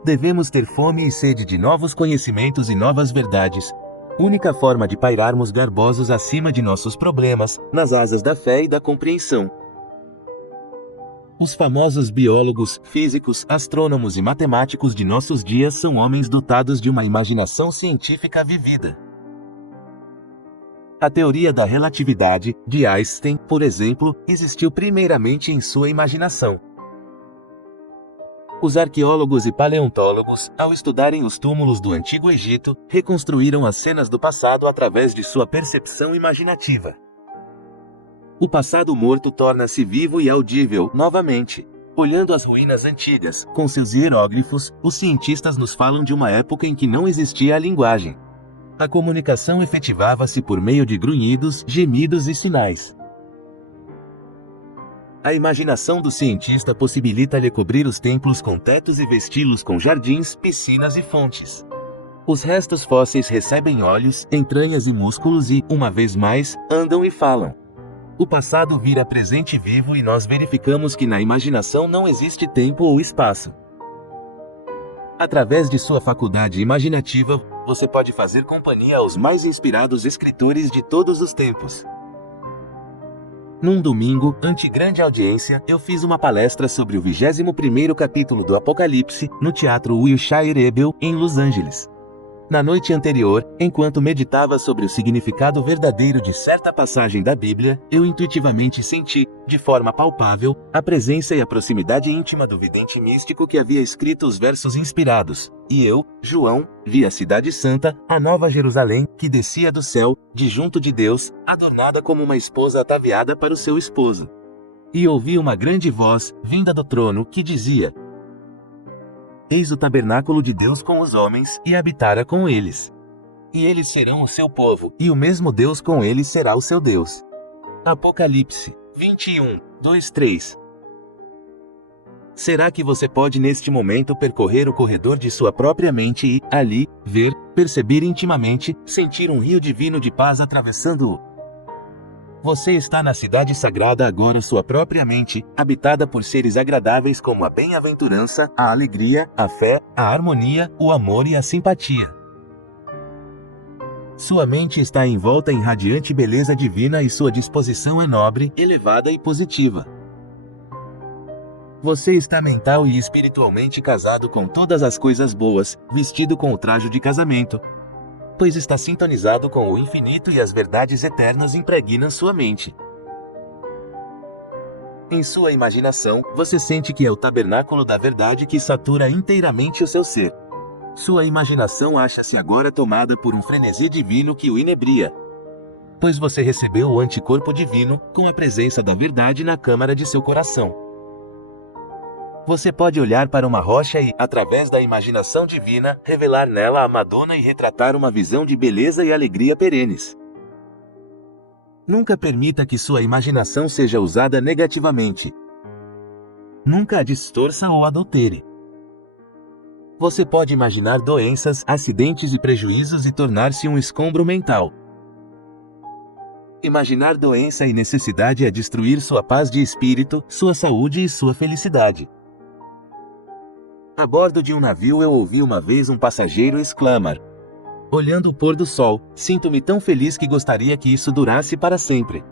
Devemos ter fome e sede de novos conhecimentos e novas verdades, única forma de pairarmos garbosos acima de nossos problemas, nas asas da fé e da compreensão. Os famosos biólogos, físicos, astrônomos e matemáticos de nossos dias são homens dotados de uma imaginação científica vivida. A teoria da relatividade, de Einstein, por exemplo, existiu primeiramente em sua imaginação. Os arqueólogos e paleontólogos, ao estudarem os túmulos do Antigo Egito, reconstruíram as cenas do passado através de sua percepção imaginativa. O passado morto torna-se vivo e audível novamente. Olhando as ruínas antigas, com seus hieróglifos, os cientistas nos falam de uma época em que não existia a linguagem. A comunicação efetivava-se por meio de grunhidos, gemidos e sinais. A imaginação do cientista possibilita-lhe cobrir os templos com tetos e vesti-los com jardins, piscinas e fontes. Os restos fósseis recebem olhos, entranhas e músculos e, uma vez mais, andam e falam. O passado vira presente vivo e nós verificamos que na imaginação não existe tempo ou espaço. Através de sua faculdade imaginativa, você pode fazer companhia aos mais inspirados escritores de todos os tempos. Num domingo, ante grande audiência, eu fiz uma palestra sobre o 21º capítulo do Apocalipse, no Teatro Wilshire Ebel, em Los Angeles. Na noite anterior, enquanto meditava sobre o significado verdadeiro de certa passagem da Bíblia, eu intuitivamente senti, de forma palpável, a presença e a proximidade íntima do vidente místico que havia escrito os versos inspirados. E eu, João, vi a Cidade Santa, a Nova Jerusalém, que descia do céu, de junto de Deus, adornada como uma esposa ataviada para o seu esposo. E ouvi uma grande voz, vinda do trono, que dizia: Eis o tabernáculo de Deus com os homens, e habitará com eles. E eles serão o seu povo, e o mesmo Deus com eles será o seu Deus. Apocalipse 21, 2, 3. Será que você pode neste momento percorrer o corredor de sua própria mente e, ali, ver, perceber intimamente, sentir um rio divino de paz atravessando-o? Você está na cidade sagrada agora, sua própria mente, habitada por seres agradáveis como a bem-aventurança, a alegria, a fé, a harmonia, o amor e a simpatia. Sua mente está envolta em radiante beleza divina e sua disposição é nobre, elevada e positiva. Você está mental e espiritualmente casado com todas as coisas boas, vestido com o traje de casamento, pois está sintonizado com o infinito e as verdades eternas impregnam sua mente. Em sua imaginação, você sente que é o tabernáculo da verdade que satura inteiramente o seu ser. Sua imaginação acha-se agora tomada por um frenesi divino que o inebria, pois você recebeu o anticorpo divino, com a presença da verdade na câmara de seu coração. Você pode olhar para uma rocha e, através da imaginação divina, revelar nela a Madonna e retratar uma visão de beleza e alegria perenes. Nunca permita que sua imaginação seja usada negativamente. Nunca a distorça ou adultere. Você pode imaginar doenças, acidentes e prejuízos e tornar-se um escombro mental. Imaginar doença e necessidade é destruir sua paz de espírito, sua saúde e sua felicidade. A bordo de um navio eu ouvi uma vez um passageiro exclamar: olhando o pôr do sol, sinto-me tão feliz que gostaria que isso durasse para sempre.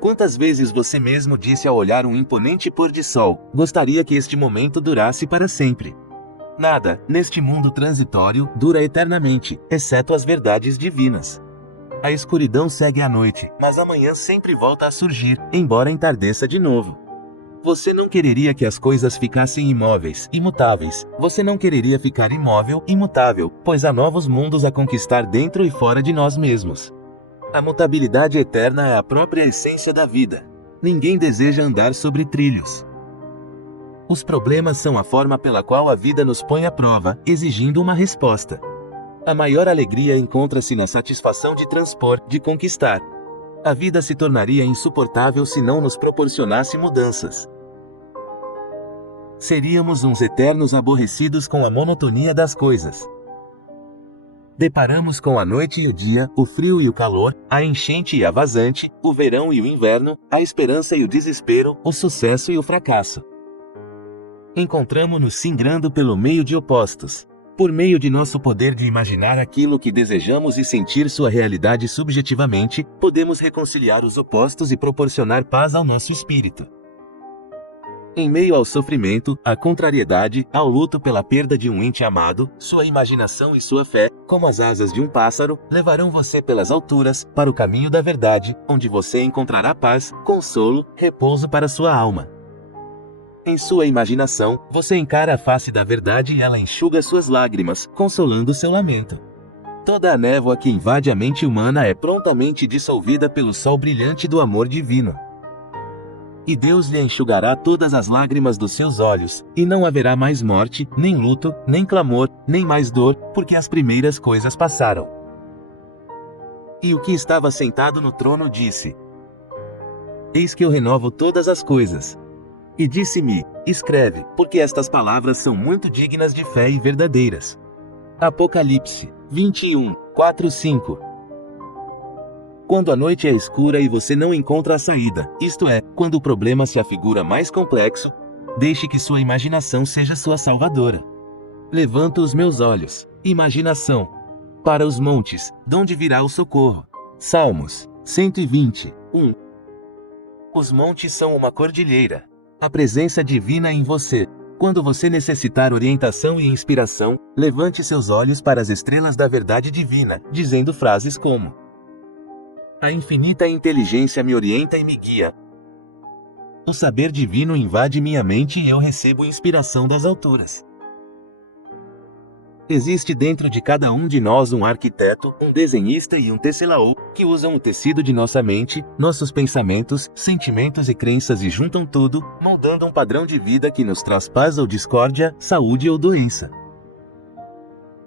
Quantas vezes você mesmo disse ao olhar um imponente pôr de sol, gostaria que este momento durasse para sempre? Nada, neste mundo transitório, dura eternamente, exceto as verdades divinas. A escuridão segue a noite, mas amanhã sempre volta a surgir, embora entardeça de novo. Você não quereria que as coisas ficassem imóveis, imutáveis. Você não quereria ficar imóvel, imutável, pois há novos mundos a conquistar dentro e fora de nós mesmos. A mutabilidade eterna é a própria essência da vida. Ninguém deseja andar sobre trilhos. Os problemas são a forma pela qual a vida nos põe à prova, exigindo uma resposta. A maior alegria encontra-se na satisfação de transpor, de conquistar. A vida se tornaria insuportável se não nos proporcionasse mudanças. Seríamos uns eternos aborrecidos com a monotonia das coisas. Deparamos com a noite e o dia, o frio e o calor, a enchente e a vazante, o verão e o inverno, a esperança e o desespero, o sucesso e o fracasso. Encontramo-nos singrando pelo meio de opostos. Por meio de nosso poder de imaginar aquilo que desejamos e sentir sua realidade subjetivamente, podemos reconciliar os opostos e proporcionar paz ao nosso espírito. Em meio ao sofrimento, à contrariedade, ao luto pela perda de um ente amado, sua imaginação e sua fé, como as asas de um pássaro, levarão você pelas alturas, para o caminho da verdade, onde você encontrará paz, consolo, repouso para sua alma. Em sua imaginação, você encara a face da verdade e ela enxuga suas lágrimas, consolando seu lamento. Toda a névoa que invade a mente humana é prontamente dissolvida pelo sol brilhante do amor divino. E Deus lhe enxugará todas as lágrimas dos seus olhos, e não haverá mais morte, nem luto, nem clamor, nem mais dor, porque as primeiras coisas passaram. E o que estava sentado no trono disse: Eis que eu renovo todas as coisas. E disse-me: escreve, porque estas palavras são muito dignas de fé e verdadeiras. Apocalipse 21, 4, 5. Quando a noite é escura e você não encontra a saída, isto é, quando o problema se afigura mais complexo, deixe que sua imaginação seja sua salvadora. Levanto os meus olhos, imaginação, para os montes, donde virá o socorro. Salmos 120, 1. Os montes são uma cordilheira. A presença divina em você. Quando você necessitar orientação e inspiração, levante seus olhos para as estrelas da verdade divina, dizendo frases como: a infinita inteligência me orienta e me guia. O saber divino invade minha mente e eu recebo inspiração das alturas. Existe dentro de cada um de nós um arquiteto, um desenhista e um tecelão, que usam o tecido de nossa mente, nossos pensamentos, sentimentos e crenças e juntam tudo, moldando um padrão de vida que nos traz paz ou discórdia, saúde ou doença.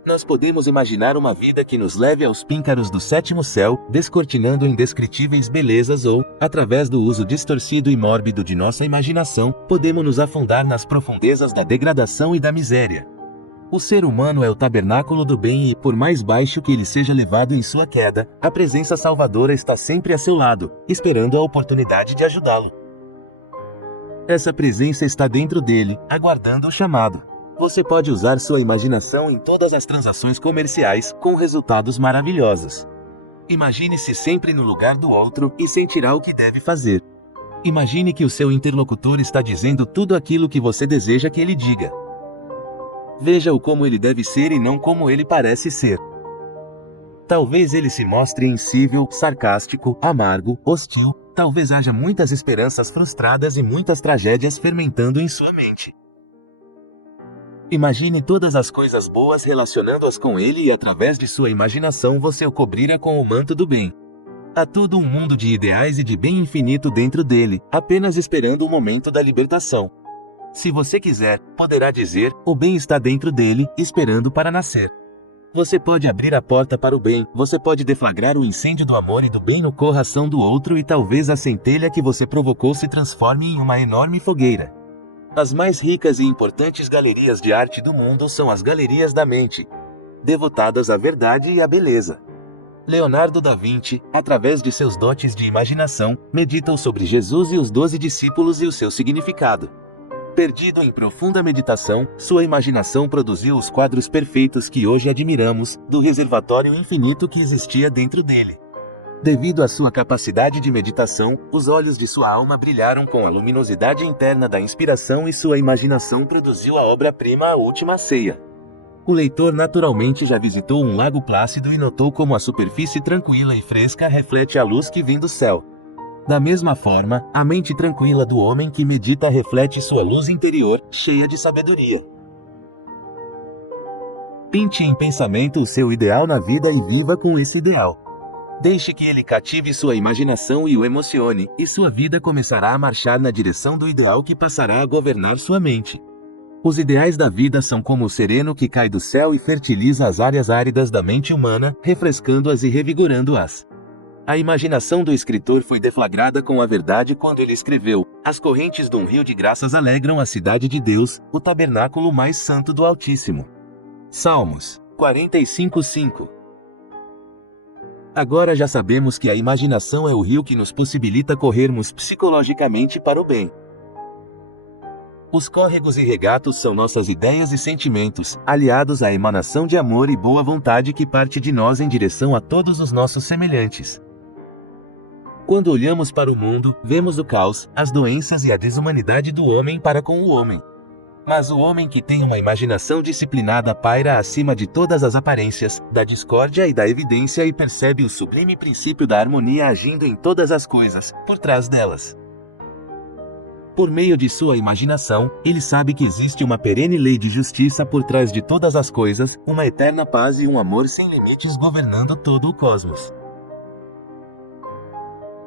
Nós podemos imaginar uma vida que nos leve aos píncaros do sétimo céu, descortinando indescritíveis belezas ou, através do uso distorcido e mórbido de nossa imaginação, podemos nos afundar nas profundezas da degradação e da miséria. O ser humano é o tabernáculo do bem e, por mais baixo que ele seja levado em sua queda, a presença salvadora está sempre a seu lado, esperando a oportunidade de ajudá-lo. Essa presença está dentro dele, aguardando o chamado. Você pode usar sua imaginação em todas as transações comerciais, com resultados maravilhosos. Imagine-se sempre no lugar do outro e sentirá o que deve fazer. Imagine que o seu interlocutor está dizendo tudo aquilo que você deseja que ele diga. Veja-o como ele deve ser e não como ele parece ser. Talvez ele se mostre insível, sarcástico, amargo, hostil, talvez haja muitas esperanças frustradas e muitas tragédias fermentando em sua mente. Imagine todas as coisas boas relacionando-as com ele e através de sua imaginação você o cobrira com o manto do bem. Há todo um mundo de ideais e de bem infinito dentro dele, apenas esperando o momento da libertação. Se você quiser, poderá dizer, o bem está dentro dele, esperando para nascer. Você pode abrir a porta para o bem, você pode deflagrar o incêndio do amor e do bem no coração do outro e talvez a centelha que você provocou se transforme em uma enorme fogueira. As mais ricas e importantes galerias de arte do mundo são as galerias da mente, devotadas à verdade e à beleza. Leonardo da Vinci, através de seus dotes de imaginação, meditou sobre Jesus e os 12 discípulos e o seu significado. Perdido em profunda meditação, sua imaginação produziu os quadros perfeitos que hoje admiramos, do reservatório infinito que existia dentro dele. Devido à sua capacidade de meditação, os olhos de sua alma brilharam com a luminosidade interna da inspiração e sua imaginação produziu a obra-prima A Última Ceia. O leitor naturalmente já visitou um lago plácido e notou como a superfície tranquila e fresca reflete a luz que vem do céu. Da mesma forma, a mente tranquila do homem que medita reflete sua luz interior, cheia de sabedoria. Pinte em pensamento o seu ideal na vida e viva com esse ideal. Deixe que ele cative sua imaginação e o emocione, e sua vida começará a marchar na direção do ideal que passará a governar sua mente. Os ideais da vida são como o sereno que cai do céu e fertiliza as áreas áridas da mente humana, refrescando-as e revigorando-as. A imaginação do escritor foi deflagrada com a verdade quando ele escreveu: as correntes de um rio de graças alegram a cidade de Deus, o tabernáculo mais santo do Altíssimo. Salmos 45:5. Agora já sabemos que a imaginação é o rio que nos possibilita corrermos psicologicamente para o bem. Os córregos e regatos são nossas ideias e sentimentos, aliados à emanação de amor e boa vontade que parte de nós em direção a todos os nossos semelhantes. Quando olhamos para o mundo, vemos o caos, as doenças e a desumanidade do homem para com o homem. Mas o homem que tem uma imaginação disciplinada paira acima de todas as aparências, da discórdia e da evidência e percebe o sublime princípio da harmonia agindo em todas as coisas, por trás delas. Por meio de sua imaginação, ele sabe que existe uma perene lei de justiça por trás de todas as coisas, uma eterna paz e um amor sem limites governando todo o cosmos.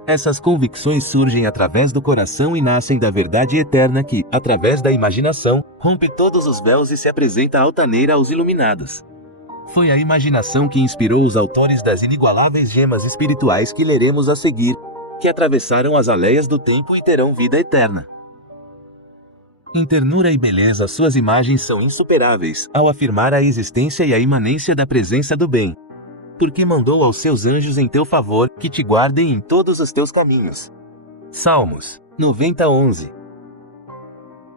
Essas convicções surgem através do coração e nascem da verdade eterna que, através da imaginação, rompe todos os véus e se apresenta altaneira aos iluminados. Foi a imaginação que inspirou os autores das inigualáveis gemas espirituais que leremos a seguir, que atravessaram as aleias do tempo e terão vida eterna. Em ternura e beleza suas imagens são insuperáveis, ao afirmar a existência e a imanência da presença do bem. Porque mandou aos seus anjos em teu favor, que te guardem em todos os teus caminhos. Salmos 90:11.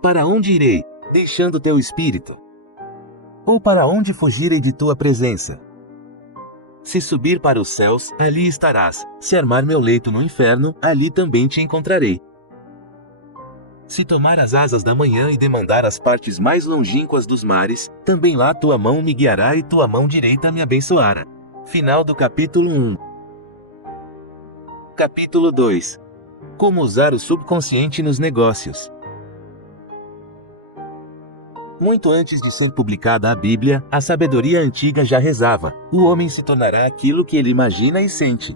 Para onde irei, deixando teu espírito? Ou para onde fugirei de tua presença? Se subir para os céus, ali estarás. Se armar meu leito no inferno, ali também te encontrarei. Se tomar as asas da manhã e demandar as partes mais longínquas dos mares, também lá tua mão me guiará e tua mão direita me abençoará. Final do capítulo 1. Capítulo 2. Como usar o subconsciente nos negócios. Muito antes de ser publicada a Bíblia, a sabedoria antiga já rezava: o homem se tornará aquilo que ele imagina e sente.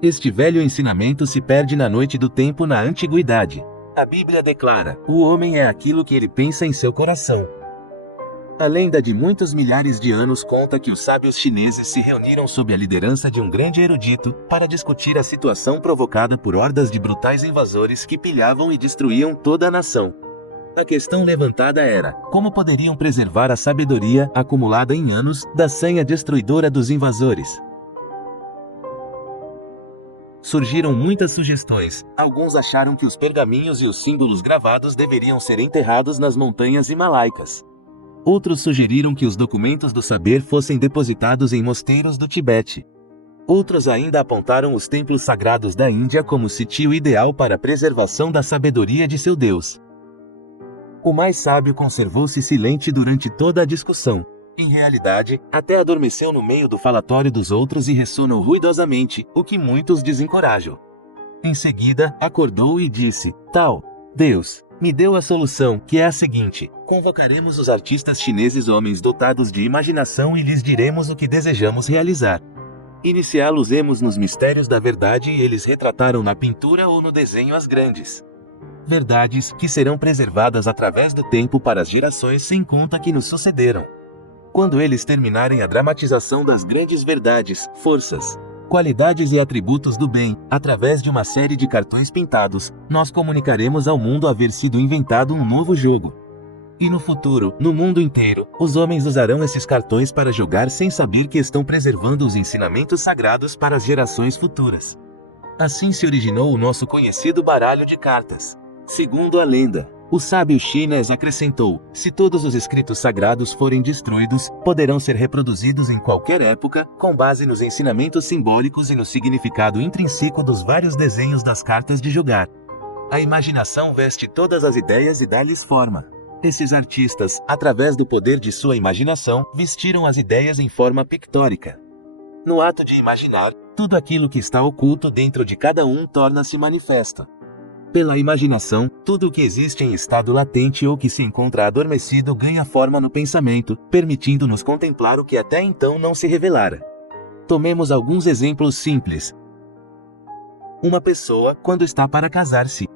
Este velho ensinamento se perde na noite do tempo na antiguidade. A Bíblia declara: o homem é aquilo que ele pensa em seu coração. A lenda de muitos milhares de anos conta que os sábios chineses se reuniram sob a liderança de um grande erudito para discutir a situação provocada por hordas de brutais invasores que pilhavam e destruíam toda a nação. A questão levantada era: como poderiam preservar a sabedoria, acumulada em anos, da sanha destruidora dos invasores? Surgiram muitas sugestões. Alguns acharam que os pergaminhos e os símbolos gravados deveriam ser enterrados nas montanhas himalaicas. Outros sugeriram que os documentos do saber fossem depositados em mosteiros do Tibete. Outros ainda apontaram os templos sagrados da Índia como sítio ideal para a preservação da sabedoria de seu Deus. O mais sábio conservou-se silente durante toda a discussão. Em realidade, até adormeceu no meio do falatório dos outros e ressonou ruidosamente, o que muitos desencorajam. Em seguida, acordou e disse: Tal Deus me deu a solução, que é a seguinte: convocaremos os artistas chineses, homens dotados de imaginação, e lhes diremos o que desejamos realizar. Iniciá-los-emos nos mistérios da verdade e eles retrataram na pintura ou no desenho as grandes verdades que serão preservadas através do tempo para as gerações sem conta que nos sucederam. Quando eles terminarem a dramatização das grandes verdades, forças, qualidades e atributos do bem, através de uma série de cartões pintados, nós comunicaremos ao mundo haver sido inventado um novo jogo. E no futuro, no mundo inteiro, os homens usarão esses cartões para jogar sem saber que estão preservando os ensinamentos sagrados para as gerações futuras. Assim se originou o nosso conhecido baralho de cartas. Segundo a lenda, o sábio chinês acrescentou: se todos os escritos sagrados forem destruídos, poderão ser reproduzidos em qualquer época, com base nos ensinamentos simbólicos e no significado intrínseco dos vários desenhos das cartas de jogar. A imaginação veste todas as ideias e dá-lhes forma. Esses artistas, através do poder de sua imaginação, vestiram as ideias em forma pictórica. No ato de imaginar, tudo aquilo que está oculto dentro de cada um torna-se manifesto. Pela imaginação, tudo o que existe em estado latente ou que se encontra adormecido ganha forma no pensamento, permitindo-nos contemplar o que até então não se revelara. Tomemos alguns exemplos simples. Uma pessoa, quando está para casar-se,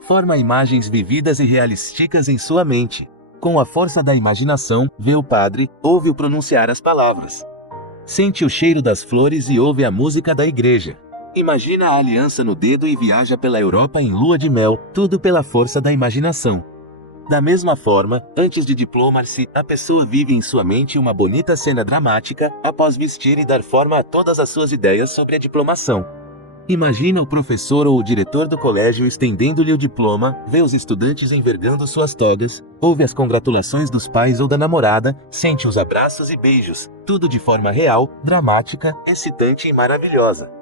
forma imagens vividas e realísticas em sua mente. Com a força da imaginação, vê o padre, ouve-o pronunciar as palavras. Sente o cheiro das flores e ouve a música da igreja. Imagina a aliança no dedo e viaja pela Europa em lua de mel, tudo pela força da imaginação. Da mesma forma, antes de diplomar-se, a pessoa vive em sua mente uma bonita cena dramática, após vestir e dar forma a todas as suas ideias sobre a diplomação. Imagina o professor ou o diretor do colégio estendendo-lhe o diploma, vê os estudantes envergando suas togas, ouve as congratulações dos pais ou da namorada, sente os abraços e beijos, tudo de forma real, dramática, excitante e maravilhosa.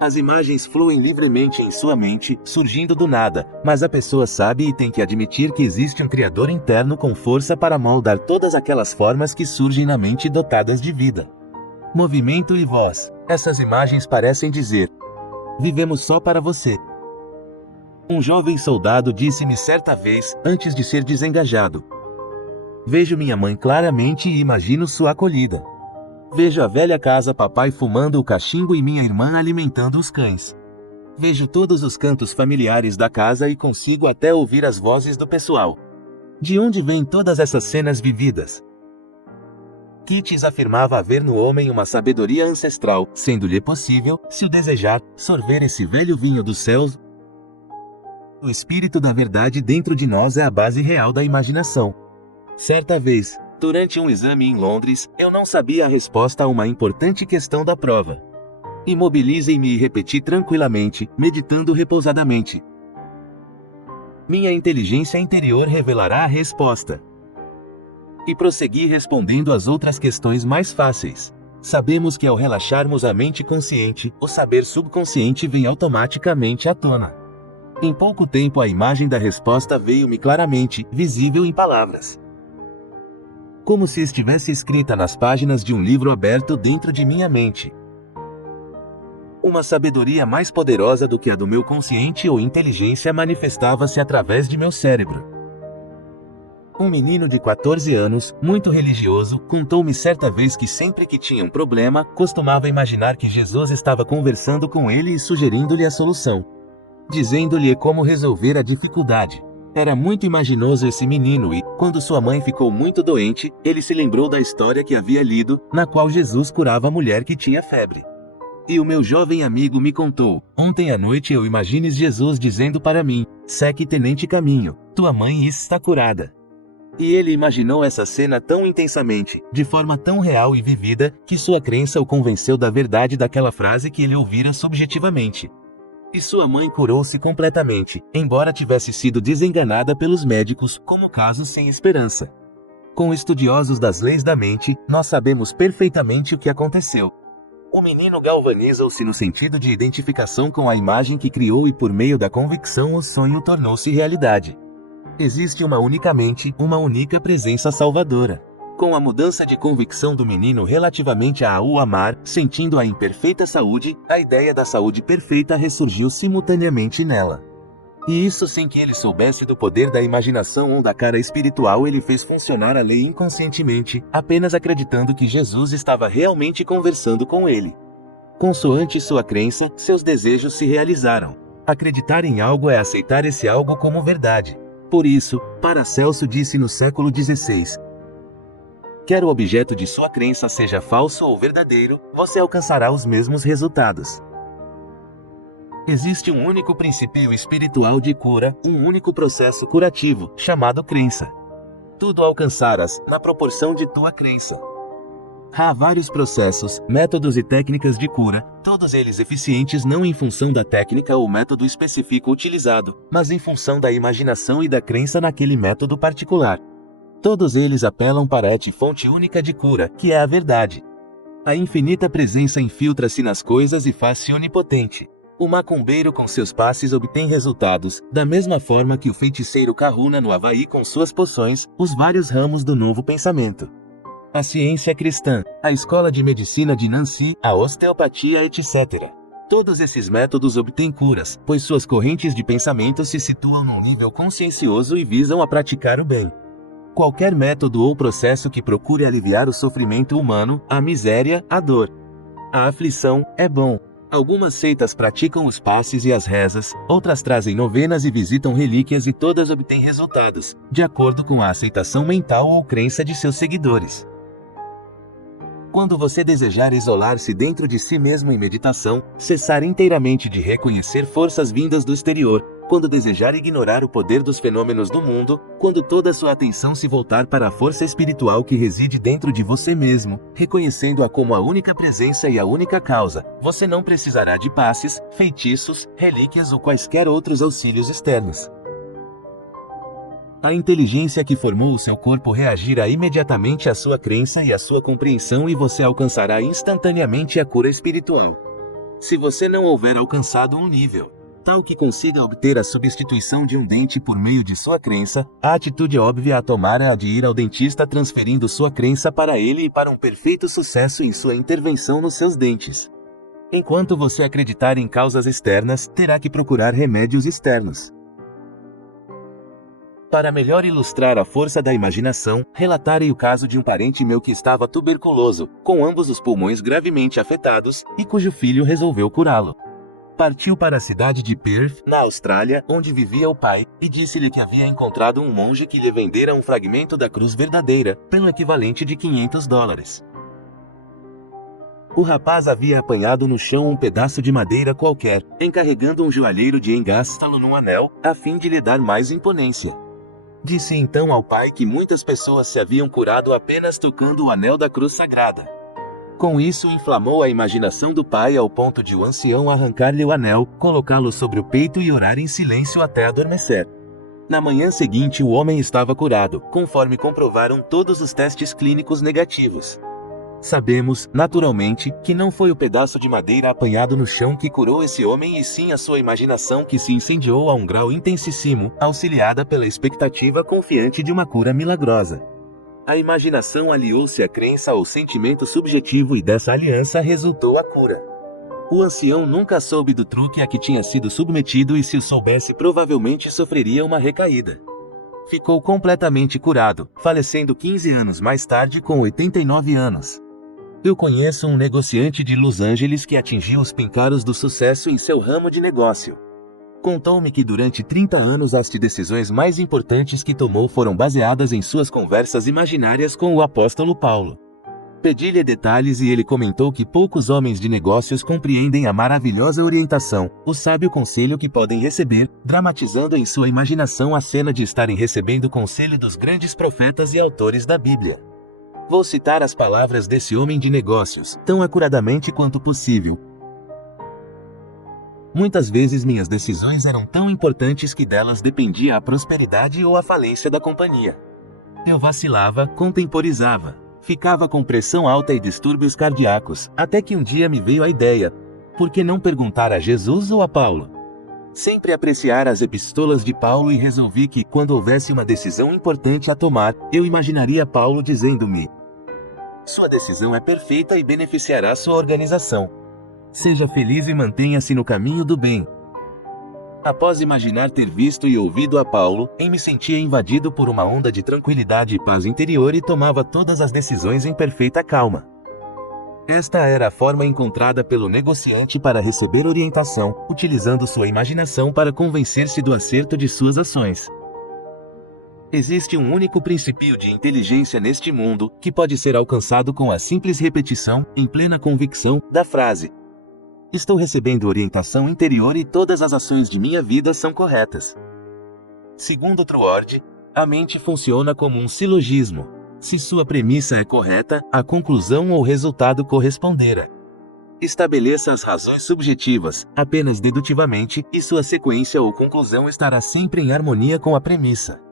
As imagens fluem livremente em sua mente, surgindo do nada, mas a pessoa sabe e tem que admitir que existe um criador interno com força para moldar todas aquelas formas que surgem na mente dotadas de vida, movimento e voz. Essas imagens parecem dizer: vivemos só para você. Um jovem soldado disse-me certa vez, antes de ser desengajado: vejo minha mãe claramente e imagino sua acolhida. Vejo a velha casa, papai fumando o cachimbo e minha irmã alimentando os cães. Vejo todos os cantos familiares da casa e consigo até ouvir as vozes do pessoal. De onde vêm todas essas cenas vividas? Keats afirmava haver no homem uma sabedoria ancestral, sendo-lhe possível, se o desejar, sorver esse velho vinho dos céus. O espírito da verdade dentro de nós é a base real da imaginação. Certa vez, durante um exame em Londres, eu não sabia a resposta a uma importante questão da prova. Imobilizei-me e repeti tranquilamente, meditando repousadamente. Minha inteligência interior revelará a resposta. E prossegui respondendo as outras questões mais fáceis. Sabemos que ao relaxarmos a mente consciente, o saber subconsciente vem automaticamente à tona. Em pouco tempo a imagem da resposta veio-me claramente, visível em palavras. Como se estivesse escrita nas páginas de um livro aberto dentro de minha mente. Uma sabedoria mais poderosa do que a do meu consciente ou inteligência manifestava-se através de meu cérebro. Um menino de 14 anos, muito religioso, contou-me certa vez que sempre que tinha um problema, costumava imaginar que Jesus estava conversando com ele e sugerindo-lhe a solução, dizendo-lhe como resolver a dificuldade. Era muito imaginoso esse menino e, quando sua mãe ficou muito doente, ele se lembrou da história que havia lido, na qual Jesus curava a mulher que tinha febre. E o meu jovem amigo me contou: ontem à noite eu imagines Jesus dizendo para mim: segue tenente caminho, tua mãe está curada. E ele imaginou essa cena tão intensamente, de forma tão real e vivida, que sua crença o convenceu da verdade daquela frase que ele ouvira subjetivamente. E sua mãe curou-se completamente, embora tivesse sido desenganada pelos médicos, como caso sem esperança. Com estudiosos das leis da mente, nós sabemos perfeitamente o que aconteceu. O menino galvaniza-se no sentido de identificação com a imagem que criou e por meio da convicção o sonho tornou-se realidade. Existe uma única mente, uma única presença salvadora. Com a mudança de convicção do menino relativamente a o amar, sentindo-a em perfeita saúde, a ideia da saúde perfeita ressurgiu simultaneamente nela. E isso sem que ele soubesse do poder da imaginação ou da cara espiritual. Ele fez funcionar a lei inconscientemente, apenas acreditando que Jesus estava realmente conversando com ele. Consoante sua crença, seus desejos se realizaram. Acreditar em algo é aceitar esse algo como verdade. Por isso, Paracelso disse no século XVI: quer o objeto de sua crença seja falso ou verdadeiro, você alcançará os mesmos resultados. Existe um único princípio espiritual de cura, um único processo curativo, chamado crença. Tudo alcançarás, na proporção de tua crença. Há vários processos, métodos e técnicas de cura, todos eles eficientes não em função da técnica ou método específico utilizado, mas em função da imaginação e da crença naquele método particular. Todos eles apelam para a fonte única de cura, que é a verdade. A infinita presença infiltra-se nas coisas e faz-se onipotente. O macumbeiro com seus passes obtém resultados, da mesma forma que o feiticeiro Kahuna no Havaí com suas poções, os vários ramos do novo pensamento. A ciência cristã, a escola de medicina de Nancy, a osteopatia, etc. Todos esses métodos obtêm curas, pois suas correntes de pensamento se situam num nível consciencioso e visam a praticar o bem. Qualquer método ou processo que procure aliviar o sofrimento humano, a miséria, a dor, a aflição, é bom. Algumas seitas praticam os passes e as rezas, outras trazem novenas e visitam relíquias e todas obtêm resultados, de acordo com a aceitação mental ou crença de seus seguidores. Quando você desejar isolar-se dentro de si mesmo em meditação, cessar inteiramente de reconhecer forças vindas do exterior, quando desejar ignorar o poder dos fenômenos do mundo, quando toda sua atenção se voltar para a força espiritual que reside dentro de você mesmo, reconhecendo-a como a única presença e a única causa, você não precisará de passes, feitiços, relíquias ou quaisquer outros auxílios externos. A inteligência que formou o seu corpo reagirá imediatamente à sua crença e à sua compreensão e você alcançará instantaneamente a cura espiritual. Se você não houver alcançado um nível tal que consiga obter a substituição de um dente por meio de sua crença, a atitude óbvia a tomar é a de ir ao dentista transferindo sua crença para ele e para um perfeito sucesso em sua intervenção nos seus dentes. Enquanto você acreditar em causas externas, terá que procurar remédios externos. Para melhor ilustrar a força da imaginação, relatarei o caso de um parente meu que estava tuberculoso, com ambos os pulmões gravemente afetados, e cujo filho resolveu curá-lo. Partiu para a cidade de Perth, na Austrália, onde vivia o pai, e disse-lhe que havia encontrado um monge que lhe vendera um fragmento da cruz verdadeira, pelo equivalente de $500. O rapaz havia apanhado no chão um pedaço de madeira qualquer, encarregando um joalheiro de engastá-lo num anel, a fim de lhe dar mais imponência. Disse então ao pai que muitas pessoas se haviam curado apenas tocando o anel da cruz sagrada. Com isso inflamou a imaginação do pai ao ponto de o ancião arrancar-lhe o anel, colocá-lo sobre o peito e orar em silêncio até adormecer. Na manhã seguinte o homem estava curado, conforme comprovaram todos os testes clínicos negativos. Sabemos, naturalmente, que não foi o pedaço de madeira apanhado no chão que curou esse homem e sim a sua imaginação que se incendiou a um grau intensíssimo, auxiliada pela expectativa confiante de uma cura milagrosa. A imaginação aliou-se à crença ou sentimento subjetivo e dessa aliança resultou a cura. O ancião nunca soube do truque a que tinha sido submetido e se o soubesse provavelmente sofreria uma recaída. Ficou completamente curado, falecendo 15 anos mais tarde com 89 anos. Eu conheço um negociante de Los Angeles que atingiu os pincaros do sucesso em seu ramo de negócio. Contou-me que durante 30 anos as decisões mais importantes que tomou foram baseadas em suas conversas imaginárias com o apóstolo Paulo. Pedi-lhe detalhes e ele comentou que poucos homens de negócios compreendem a maravilhosa orientação, o sábio conselho que podem receber, dramatizando em sua imaginação a cena de estarem recebendo o conselho dos grandes profetas e autores da Bíblia. Vou citar as palavras desse homem de negócios, tão acuradamente quanto possível. Muitas vezes minhas decisões eram tão importantes que delas dependia a prosperidade ou a falência da companhia. Eu vacilava, contemporizava, ficava com pressão alta e distúrbios cardíacos, até que um dia me veio a ideia: por que não perguntar a Jesus ou a Paulo? Sempre apreciar as epístolas de Paulo e resolvi que, quando houvesse uma decisão importante a tomar, eu imaginaria Paulo dizendo-me: sua decisão é perfeita e beneficiará sua organização. Seja feliz e mantenha-se no caminho do bem. Após imaginar ter visto e ouvido a Paulo, eu me sentia invadido por uma onda de tranquilidade e paz interior e tomava todas as decisões em perfeita calma. Esta era a forma encontrada pelo negociante para receber orientação, utilizando sua imaginação para convencer-se do acerto de suas ações. Existe um único princípio de inteligência neste mundo, que pode ser alcançado com a simples repetição, em plena convicção, da frase: estou recebendo orientação interior e todas as ações de minha vida são corretas. Segundo Truord, a mente funciona como um silogismo. Se sua premissa é correta, a conclusão ou resultado corresponderá. Estabeleça as razões subjetivas, apenas dedutivamente, e sua sequência ou conclusão estará sempre em harmonia com a premissa.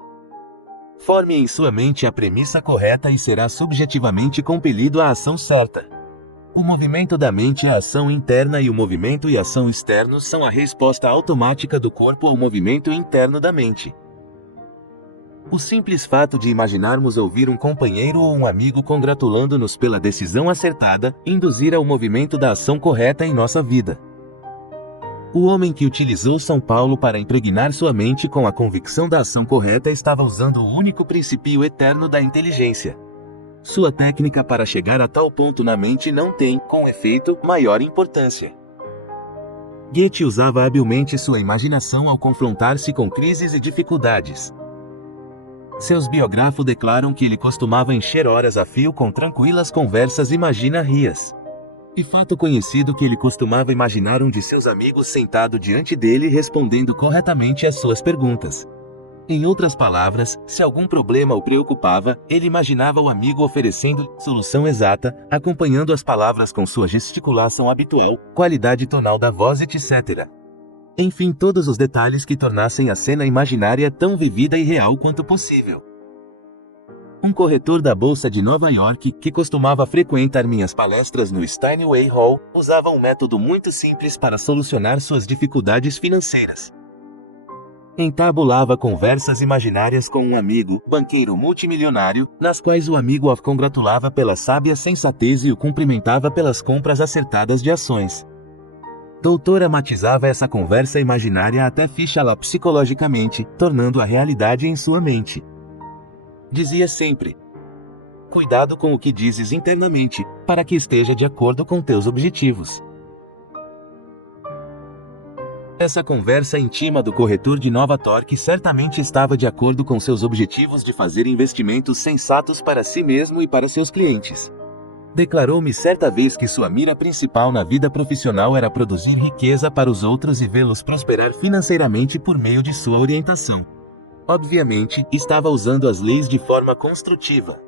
Forme em sua mente a premissa correta e será subjetivamente compelido à ação certa. O movimento da mente é a ação interna e o movimento e ação externos são a resposta automática do corpo ao movimento interno da mente. O simples fato de imaginarmos ouvir um companheiro ou um amigo congratulando-nos pela decisão acertada, induzirá o movimento da ação correta em nossa vida. O homem que utilizou São Paulo para impregnar sua mente com a convicção da ação correta estava usando o único princípio eterno da inteligência. Sua técnica para chegar a tal ponto na mente não tem, com efeito, maior importância. Goethe usava habilmente sua imaginação ao confrontar-se com crises e dificuldades. Seus biógrafos declaram que ele costumava encher horas a fio com tranquilas conversas imagina-rias. E fato conhecido que ele costumava imaginar um de seus amigos sentado diante dele respondendo corretamente às suas perguntas. Em outras palavras, se algum problema o preocupava, ele imaginava o amigo oferecendo solução exata, acompanhando as palavras com sua gesticulação habitual, qualidade tonal da voz, etc. Enfim, todos os detalhes que tornassem a cena imaginária tão vivida e real quanto possível. Um corretor da Bolsa de Nova York, que costumava frequentar minhas palestras no Steinway Hall, usava um método muito simples para solucionar suas dificuldades financeiras. Entabulava conversas imaginárias com um amigo, banqueiro multimilionário, nas quais o amigo o congratulava pela sábia sensatez e o cumprimentava pelas compras acertadas de ações. Doutora matizava essa conversa imaginária até fichá-la psicologicamente, tornando a realidade em sua mente. Dizia sempre: cuidado com o que dizes internamente, para que esteja de acordo com teus objetivos. Essa conversa íntima do corretor de Nova York certamente estava de acordo com seus objetivos de fazer investimentos sensatos para si mesmo e para seus clientes. Declarou-me certa vez que sua mira principal na vida profissional era produzir riqueza para os outros e vê-los prosperar financeiramente por meio de sua orientação. Obviamente, estava usando as leis de forma construtiva.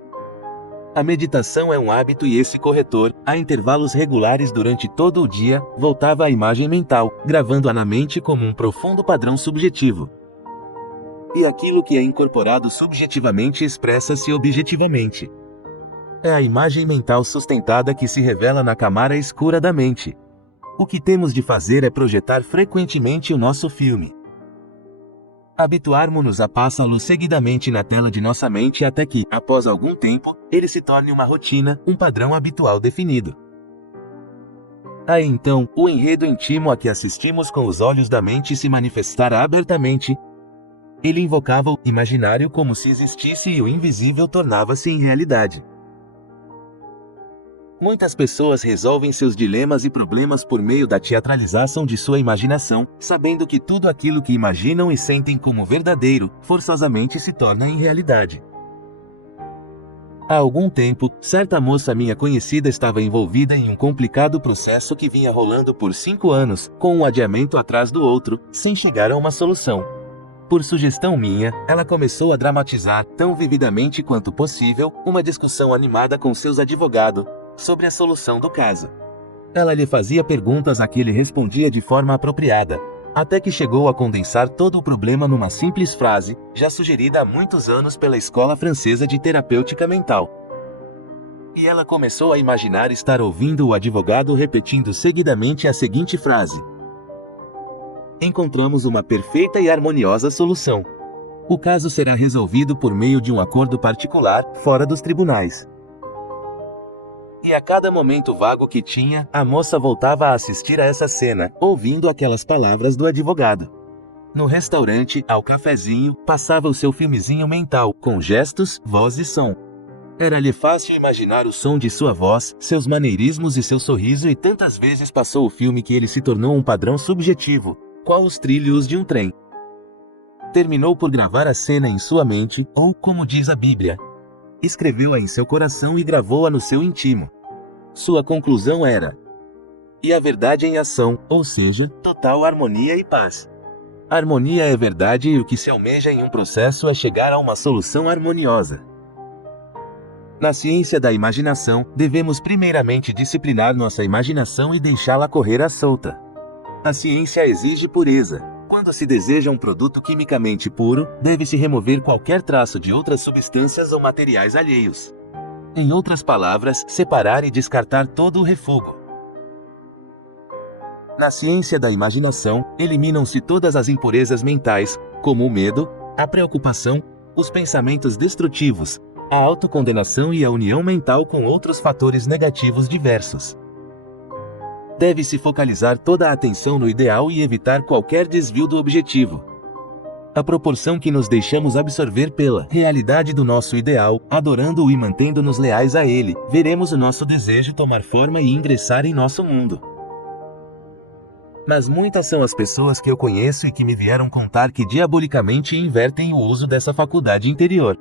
A meditação é um hábito e esse corretor, a intervalos regulares durante todo o dia, voltava à imagem mental, gravando-a na mente como um profundo padrão subjetivo. E aquilo que é incorporado subjetivamente expressa-se objetivamente. É a imagem mental sustentada que se revela na câmara escura da mente. O que temos de fazer é projetar frequentemente o nosso filme. Habituarmos-nos a passá-lo seguidamente na tela de nossa mente até que, após algum tempo, ele se torne uma rotina, um padrão habitual definido. Aí então, o enredo íntimo a que assistimos com os olhos da mente se manifestará abertamente. Ele invocava o imaginário como se existisse e o invisível tornava-se em realidade. Muitas pessoas resolvem seus dilemas e problemas por meio da teatralização de sua imaginação, sabendo que tudo aquilo que imaginam e sentem como verdadeiro, forçosamente se torna em realidade. Há algum tempo, certa moça minha conhecida estava envolvida em um complicado processo que vinha rolando por 5 anos, com um adiamento atrás do outro, sem chegar a uma solução. Por sugestão minha, ela começou a dramatizar, tão vividamente quanto possível, uma discussão animada com seus advogados sobre a solução do caso. Ela lhe fazia perguntas a que ele respondia de forma apropriada, até que chegou a condensar todo o problema numa simples frase, já sugerida há muitos anos pela Escola Francesa de Terapêutica Mental. E ela começou a imaginar estar ouvindo o advogado repetindo seguidamente a seguinte frase: encontramos uma perfeita e harmoniosa solução. O caso será resolvido por meio de um acordo particular, fora dos tribunais. E a cada momento vago que tinha, a moça voltava a assistir a essa cena, ouvindo aquelas palavras do advogado. No restaurante, ao cafezinho, passava o seu filmezinho mental, com gestos, voz e som. Era-lhe fácil imaginar o som de sua voz, seus maneirismos e seu sorriso, e tantas vezes passou o filme que ele se tornou um padrão subjetivo, qual os trilhos de um trem. Terminou por gravar a cena em sua mente, ou, como diz a Bíblia, escreveu-a em seu coração e gravou-a no seu íntimo. Sua conclusão era: e a verdade em ação, ou seja, total harmonia e paz. Harmonia é verdade e o que se almeja em um processo é chegar a uma solução harmoniosa. Na ciência da imaginação, devemos primeiramente disciplinar nossa imaginação e deixá-la correr à solta. A ciência exige pureza. Quando se deseja um produto quimicamente puro, deve-se remover qualquer traço de outras substâncias ou materiais alheios. Em outras palavras, separar e descartar todo o refúgio. Na ciência da imaginação, eliminam-se todas as impurezas mentais, como o medo, a preocupação, os pensamentos destrutivos, a autocondenação e a união mental com outros fatores negativos diversos. Deve-se focalizar toda a atenção no ideal e evitar qualquer desvio do objetivo. A proporção que nos deixamos absorver pela realidade do nosso ideal, adorando-o e mantendo-nos leais a ele, veremos o nosso desejo tomar forma e ingressar em nosso mundo. Mas muitas são as pessoas que eu conheço e que me vieram contar que diabolicamente invertem o uso dessa faculdade interior.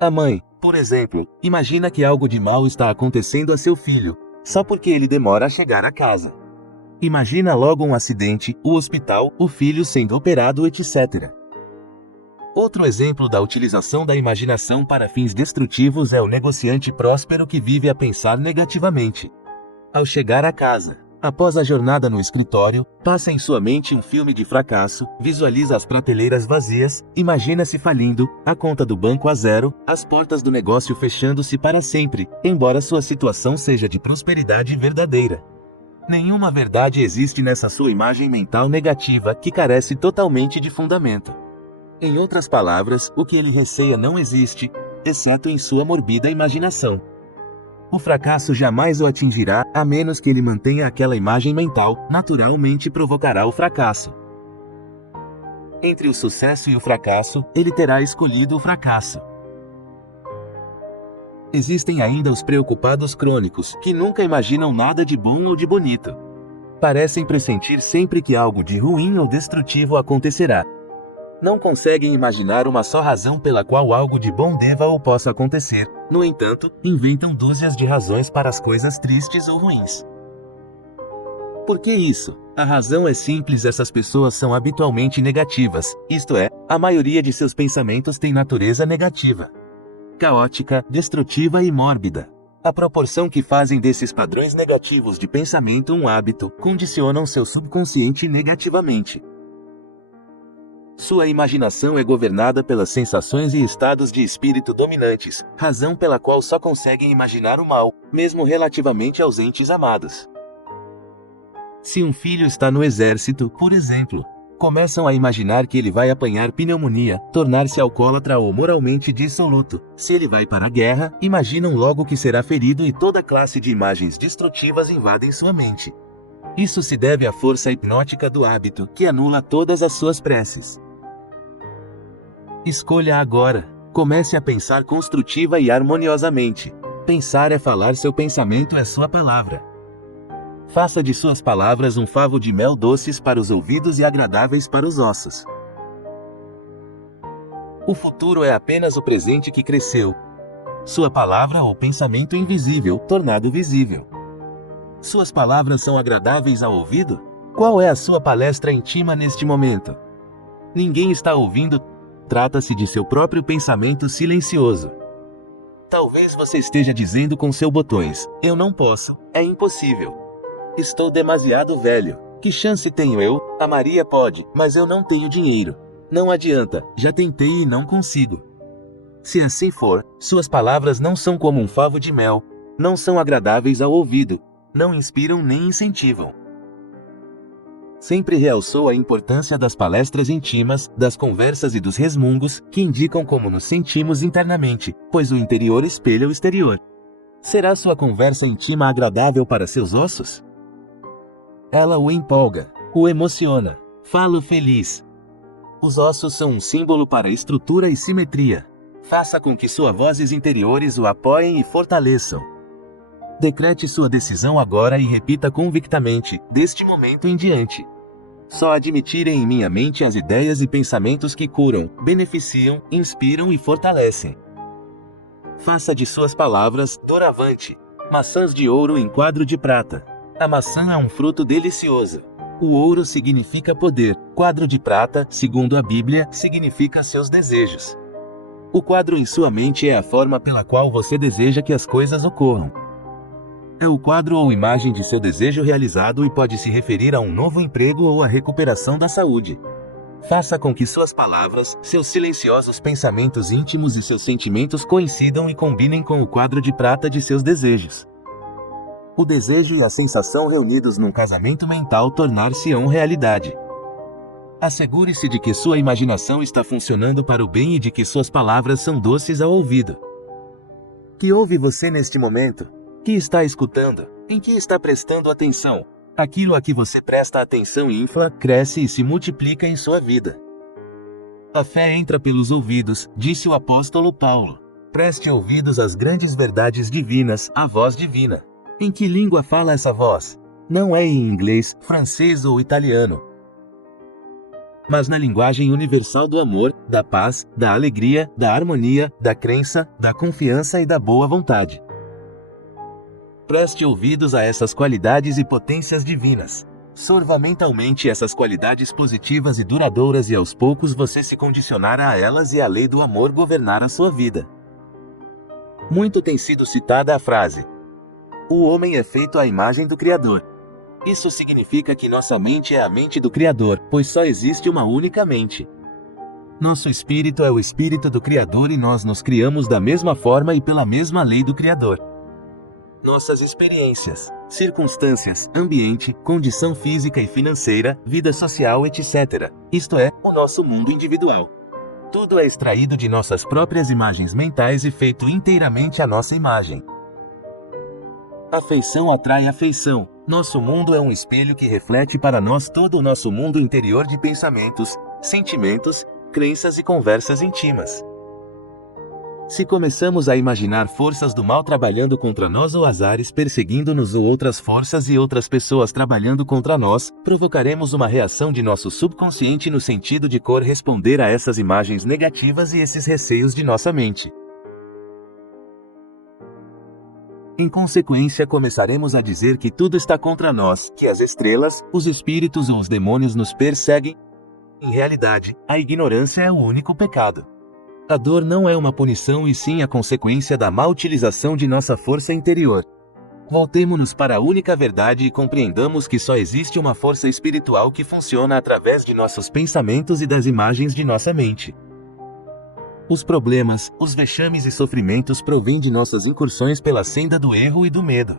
A mãe, por exemplo, imagina que algo de mal está acontecendo a seu filho, só porque ele demora a chegar a casa. Imagina logo um acidente, o hospital, o filho sendo operado, etc. Outro exemplo da utilização da imaginação para fins destrutivos é o negociante próspero que vive a pensar negativamente. Ao chegar a casa, após a jornada no escritório, passa em sua mente um filme de fracasso, visualiza as prateleiras vazias, imagina-se falindo, a conta do banco a zero, as portas do negócio fechando-se para sempre, embora sua situação seja de prosperidade verdadeira. Nenhuma verdade existe nessa sua imagem mental negativa que carece totalmente de fundamento. Em outras palavras, o que ele receia não existe, exceto em sua morbida imaginação. O fracasso jamais o atingirá, a menos que ele mantenha aquela imagem mental, naturalmente provocará o fracasso. Entre o sucesso e o fracasso, ele terá escolhido o fracasso. Existem ainda os preocupados crônicos, que nunca imaginam nada de bom ou de bonito. Parecem pressentir sempre que algo de ruim ou destrutivo acontecerá. Não conseguem imaginar uma só razão pela qual algo de bom deva ou possa acontecer. No entanto, inventam dúzias de razões para as coisas tristes ou ruins. Por que isso? A razão é simples: essas pessoas são habitualmente negativas, isto é, a maioria de seus pensamentos tem natureza negativa, caótica, destrutiva e mórbida. A proporção que fazem desses padrões negativos de pensamento um hábito, condicionam seu subconsciente negativamente. Sua imaginação é governada pelas sensações e estados de espírito dominantes, razão pela qual só conseguem imaginar o mal, mesmo relativamente aos entes amados. Se um filho está no exército, por exemplo, começam a imaginar que ele vai apanhar pneumonia, tornar-se alcoólatra ou moralmente dissoluto. Se ele vai para a guerra, imaginam logo que será ferido e toda classe de imagens destrutivas invadem sua mente. Isso se deve à força hipnótica do hábito, que anula todas as suas preces. Escolha agora. Comece a pensar construtiva e harmoniosamente. Pensar é falar, seu pensamento é sua palavra. Faça de suas palavras um favo de mel doces para os ouvidos e agradáveis para os ossos. O futuro é apenas o presente que cresceu. Sua palavra ou pensamento invisível, tornado visível. Suas palavras são agradáveis ao ouvido? Qual é a sua palestra íntima neste momento? Ninguém está ouvindo. Trata-se de seu próprio pensamento silencioso. Talvez você esteja dizendo com seus botões: eu não posso, é impossível. Estou demasiado velho. Que chance tenho eu? A Maria pode, mas eu não tenho dinheiro. Não adianta, já tentei e não consigo. Se assim for, suas palavras não são como um favo de mel, não são agradáveis ao ouvido, não inspiram nem incentivam. Sempre realçou a importância das palestras íntimas, das conversas e dos resmungos, que indicam como nos sentimos internamente, pois o interior espelha o exterior. Será sua conversa íntima agradável para seus ossos? Ela o empolga, o emociona, fala-o feliz. Os ossos são um símbolo para estrutura e simetria. Faça com que suas vozes interiores o apoiem e fortaleçam. Decrete sua decisão agora e repita convictamente, deste momento em diante. Só admitirem em minha mente as ideias e pensamentos que curam, beneficiam, inspiram e fortalecem. Faça de suas palavras, doravante, maçãs de ouro em quadro de prata. A maçã é um fruto delicioso. O ouro significa poder, quadro de prata, segundo a Bíblia, significa seus desejos. O quadro em sua mente é a forma pela qual você deseja que as coisas ocorram. É o quadro ou imagem de seu desejo realizado e pode se referir a um novo emprego ou à recuperação da saúde. Faça com que suas palavras, seus silenciosos pensamentos íntimos e seus sentimentos coincidam e combinem com o quadro de prata de seus desejos. O desejo e a sensação reunidos num casamento mental tornar-se-ão realidade. Assegure-se de que sua imaginação está funcionando para o bem e de que suas palavras são doces ao ouvido. Que ouve você neste momento? Que está escutando? Em que está prestando atenção? Aquilo a que você presta atenção infla, cresce e se multiplica em sua vida. A fé entra pelos ouvidos, disse o apóstolo Paulo. Preste ouvidos às grandes verdades divinas, à voz divina. Em que língua fala essa voz? Não é em inglês, francês ou italiano, mas na linguagem universal do amor, da paz, da alegria, da harmonia, da crença, da confiança e da boa vontade. Preste ouvidos a essas qualidades e potências divinas. Sorva mentalmente essas qualidades positivas e duradouras e aos poucos você se condicionará a elas e a lei do amor governar a sua vida. Muito tem sido citada a frase: o homem é feito à imagem do Criador. Isso significa que nossa mente é a mente do Criador, pois só existe uma única mente. Nosso espírito é o espírito do Criador e nós nos criamos da mesma forma e pela mesma lei do Criador. Nossas experiências, circunstâncias, ambiente, condição física e financeira, vida social, etc. Isto é, o nosso mundo individual. Tudo é extraído de nossas próprias imagens mentais e feito inteiramente à nossa imagem. Afeição atrai afeição. Nosso mundo é um espelho que reflete para nós todo o nosso mundo interior de pensamentos, sentimentos, crenças e conversas íntimas. Se começamos a imaginar forças do mal trabalhando contra nós ou azares perseguindo-nos ou outras forças e outras pessoas trabalhando contra nós, provocaremos uma reação de nosso subconsciente no sentido de corresponder a essas imagens negativas e esses receios de nossa mente. Em consequência, começaremos a dizer que tudo está contra nós, que as estrelas, os espíritos ou os demônios nos perseguem. Em realidade, a ignorância é o único pecado. A dor não é uma punição e sim a consequência da má utilização de nossa força interior. Voltemo-nos para a única verdade e compreendamos que só existe uma força espiritual que funciona através de nossos pensamentos e das imagens de nossa mente. Os problemas, os vexames e sofrimentos provêm de nossas incursões pela senda do erro e do medo.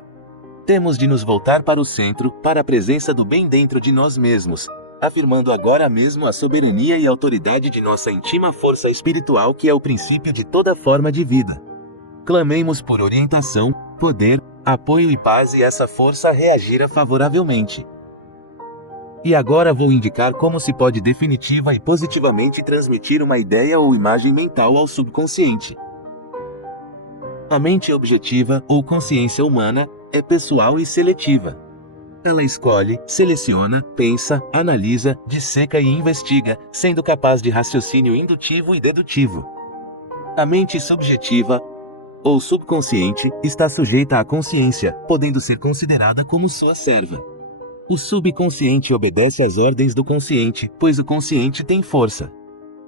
Temos de nos voltar para o centro, para a presença do bem dentro de nós mesmos, afirmando agora mesmo a soberania e autoridade de nossa íntima força espiritual que é o princípio de toda forma de vida. Clamemos por orientação, poder, apoio e paz e essa força reagira favoravelmente. E agora vou indicar como se pode definitiva e positivamente transmitir uma ideia ou imagem mental ao subconsciente. A mente objetiva, ou consciência humana, é pessoal e seletiva. Ela escolhe, seleciona, pensa, analisa, disseca e investiga, sendo capaz de raciocínio indutivo e dedutivo. A mente subjetiva, ou subconsciente, está sujeita à consciência, podendo ser considerada como sua serva. O subconsciente obedece às ordens do consciente, pois o consciente tem força.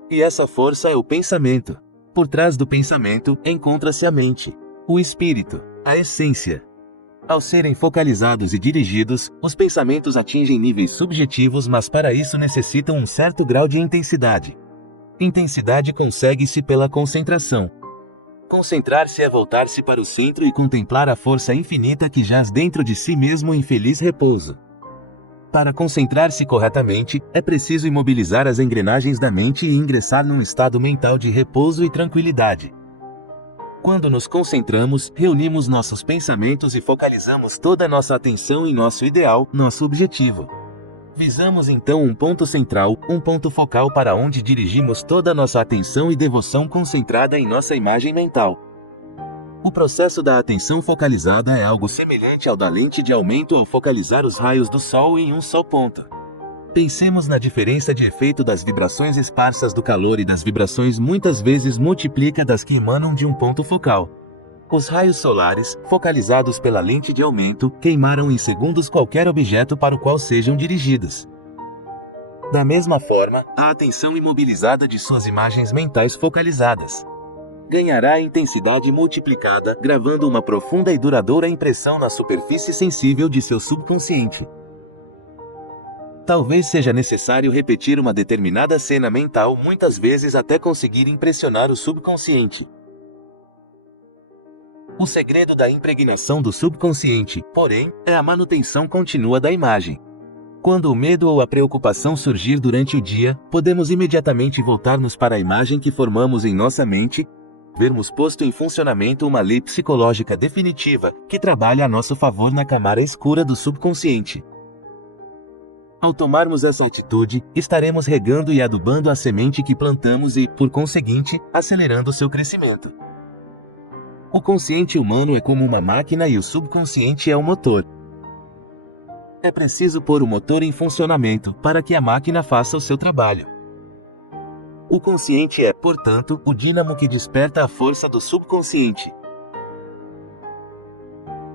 E essa força é o pensamento. Por trás do pensamento, encontra-se a mente, o espírito, a essência. Ao serem focalizados e dirigidos, os pensamentos atingem níveis subjetivos, mas para isso necessitam um certo grau de intensidade. Intensidade consegue-se pela concentração. Concentrar-se é voltar-se para o centro e contemplar a força infinita que jaz dentro de si mesmo em feliz repouso. Para concentrar-se corretamente, é preciso imobilizar as engrenagens da mente e ingressar num estado mental de repouso e tranquilidade. Quando nos concentramos, reunimos nossos pensamentos e focalizamos toda a nossa atenção em nosso ideal, nosso objetivo. Visamos então um ponto central, um ponto focal para onde dirigimos toda a nossa atenção e devoção concentrada em nossa imagem mental. O processo da atenção focalizada é algo semelhante ao da lente de aumento ao focalizar os raios do Sol em um só ponto. Pensemos na diferença de efeito das vibrações esparsas do calor e das vibrações muitas vezes multiplica das que emanam de um ponto focal. Os raios solares, focalizados pela lente de aumento, queimaram em segundos qualquer objeto para o qual sejam dirigidos. Da mesma forma, a atenção imobilizada de suas imagens mentais focalizadas ganhará intensidade multiplicada, gravando uma profunda e duradoura impressão na superfície sensível de seu subconsciente. Talvez seja necessário repetir uma determinada cena mental muitas vezes até conseguir impressionar o subconsciente. O segredo da impregnação do subconsciente, porém, é a manutenção contínua da imagem. Quando o medo ou a preocupação surgir durante o dia, podemos imediatamente voltar-nos para a imagem que formamos em nossa mente, vermos posto em funcionamento uma lei psicológica definitiva, que trabalha a nosso favor na camara escura do subconsciente. Ao tomarmos essa atitude, estaremos regando e adubando a semente que plantamos e, por conseguinte, acelerando seu crescimento. O consciente humano é como uma máquina e o subconsciente é o motor. É preciso pôr o motor em funcionamento para que a máquina faça o seu trabalho. O consciente é, portanto, o dínamo que desperta a força do subconsciente.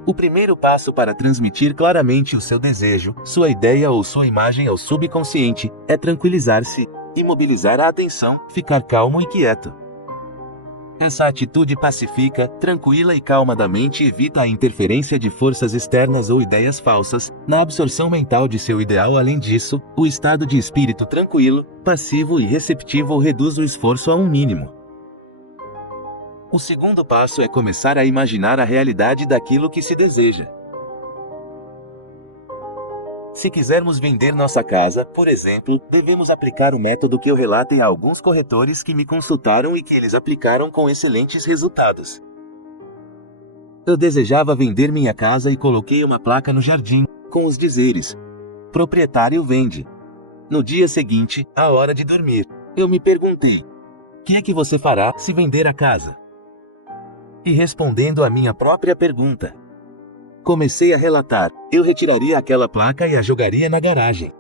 O primeiro passo para transmitir claramente o seu desejo, sua ideia ou sua imagem ao subconsciente é tranquilizar-se, imobilizar a atenção, ficar calmo e quieto. Essa atitude pacifica, tranquila e calma da mente evita a interferência de forças externas ou ideias falsas na absorção mental de seu ideal. Além disso, o estado de espírito tranquilo, passivo e receptivo reduz o esforço a um mínimo. O segundo passo é começar a imaginar a realidade daquilo que se deseja. Se quisermos vender nossa casa, por exemplo, devemos aplicar o método que eu relatei a alguns corretores que me consultaram e que eles aplicaram com excelentes resultados. Eu desejava vender minha casa e coloquei uma placa no jardim, com os dizeres: proprietário vende. No dia seguinte, à hora de dormir, eu me perguntei: o que é que você fará se vender a casa? E respondendo à minha própria pergunta, comecei a relatar: eu retiraria aquela placa e a jogaria na garagem.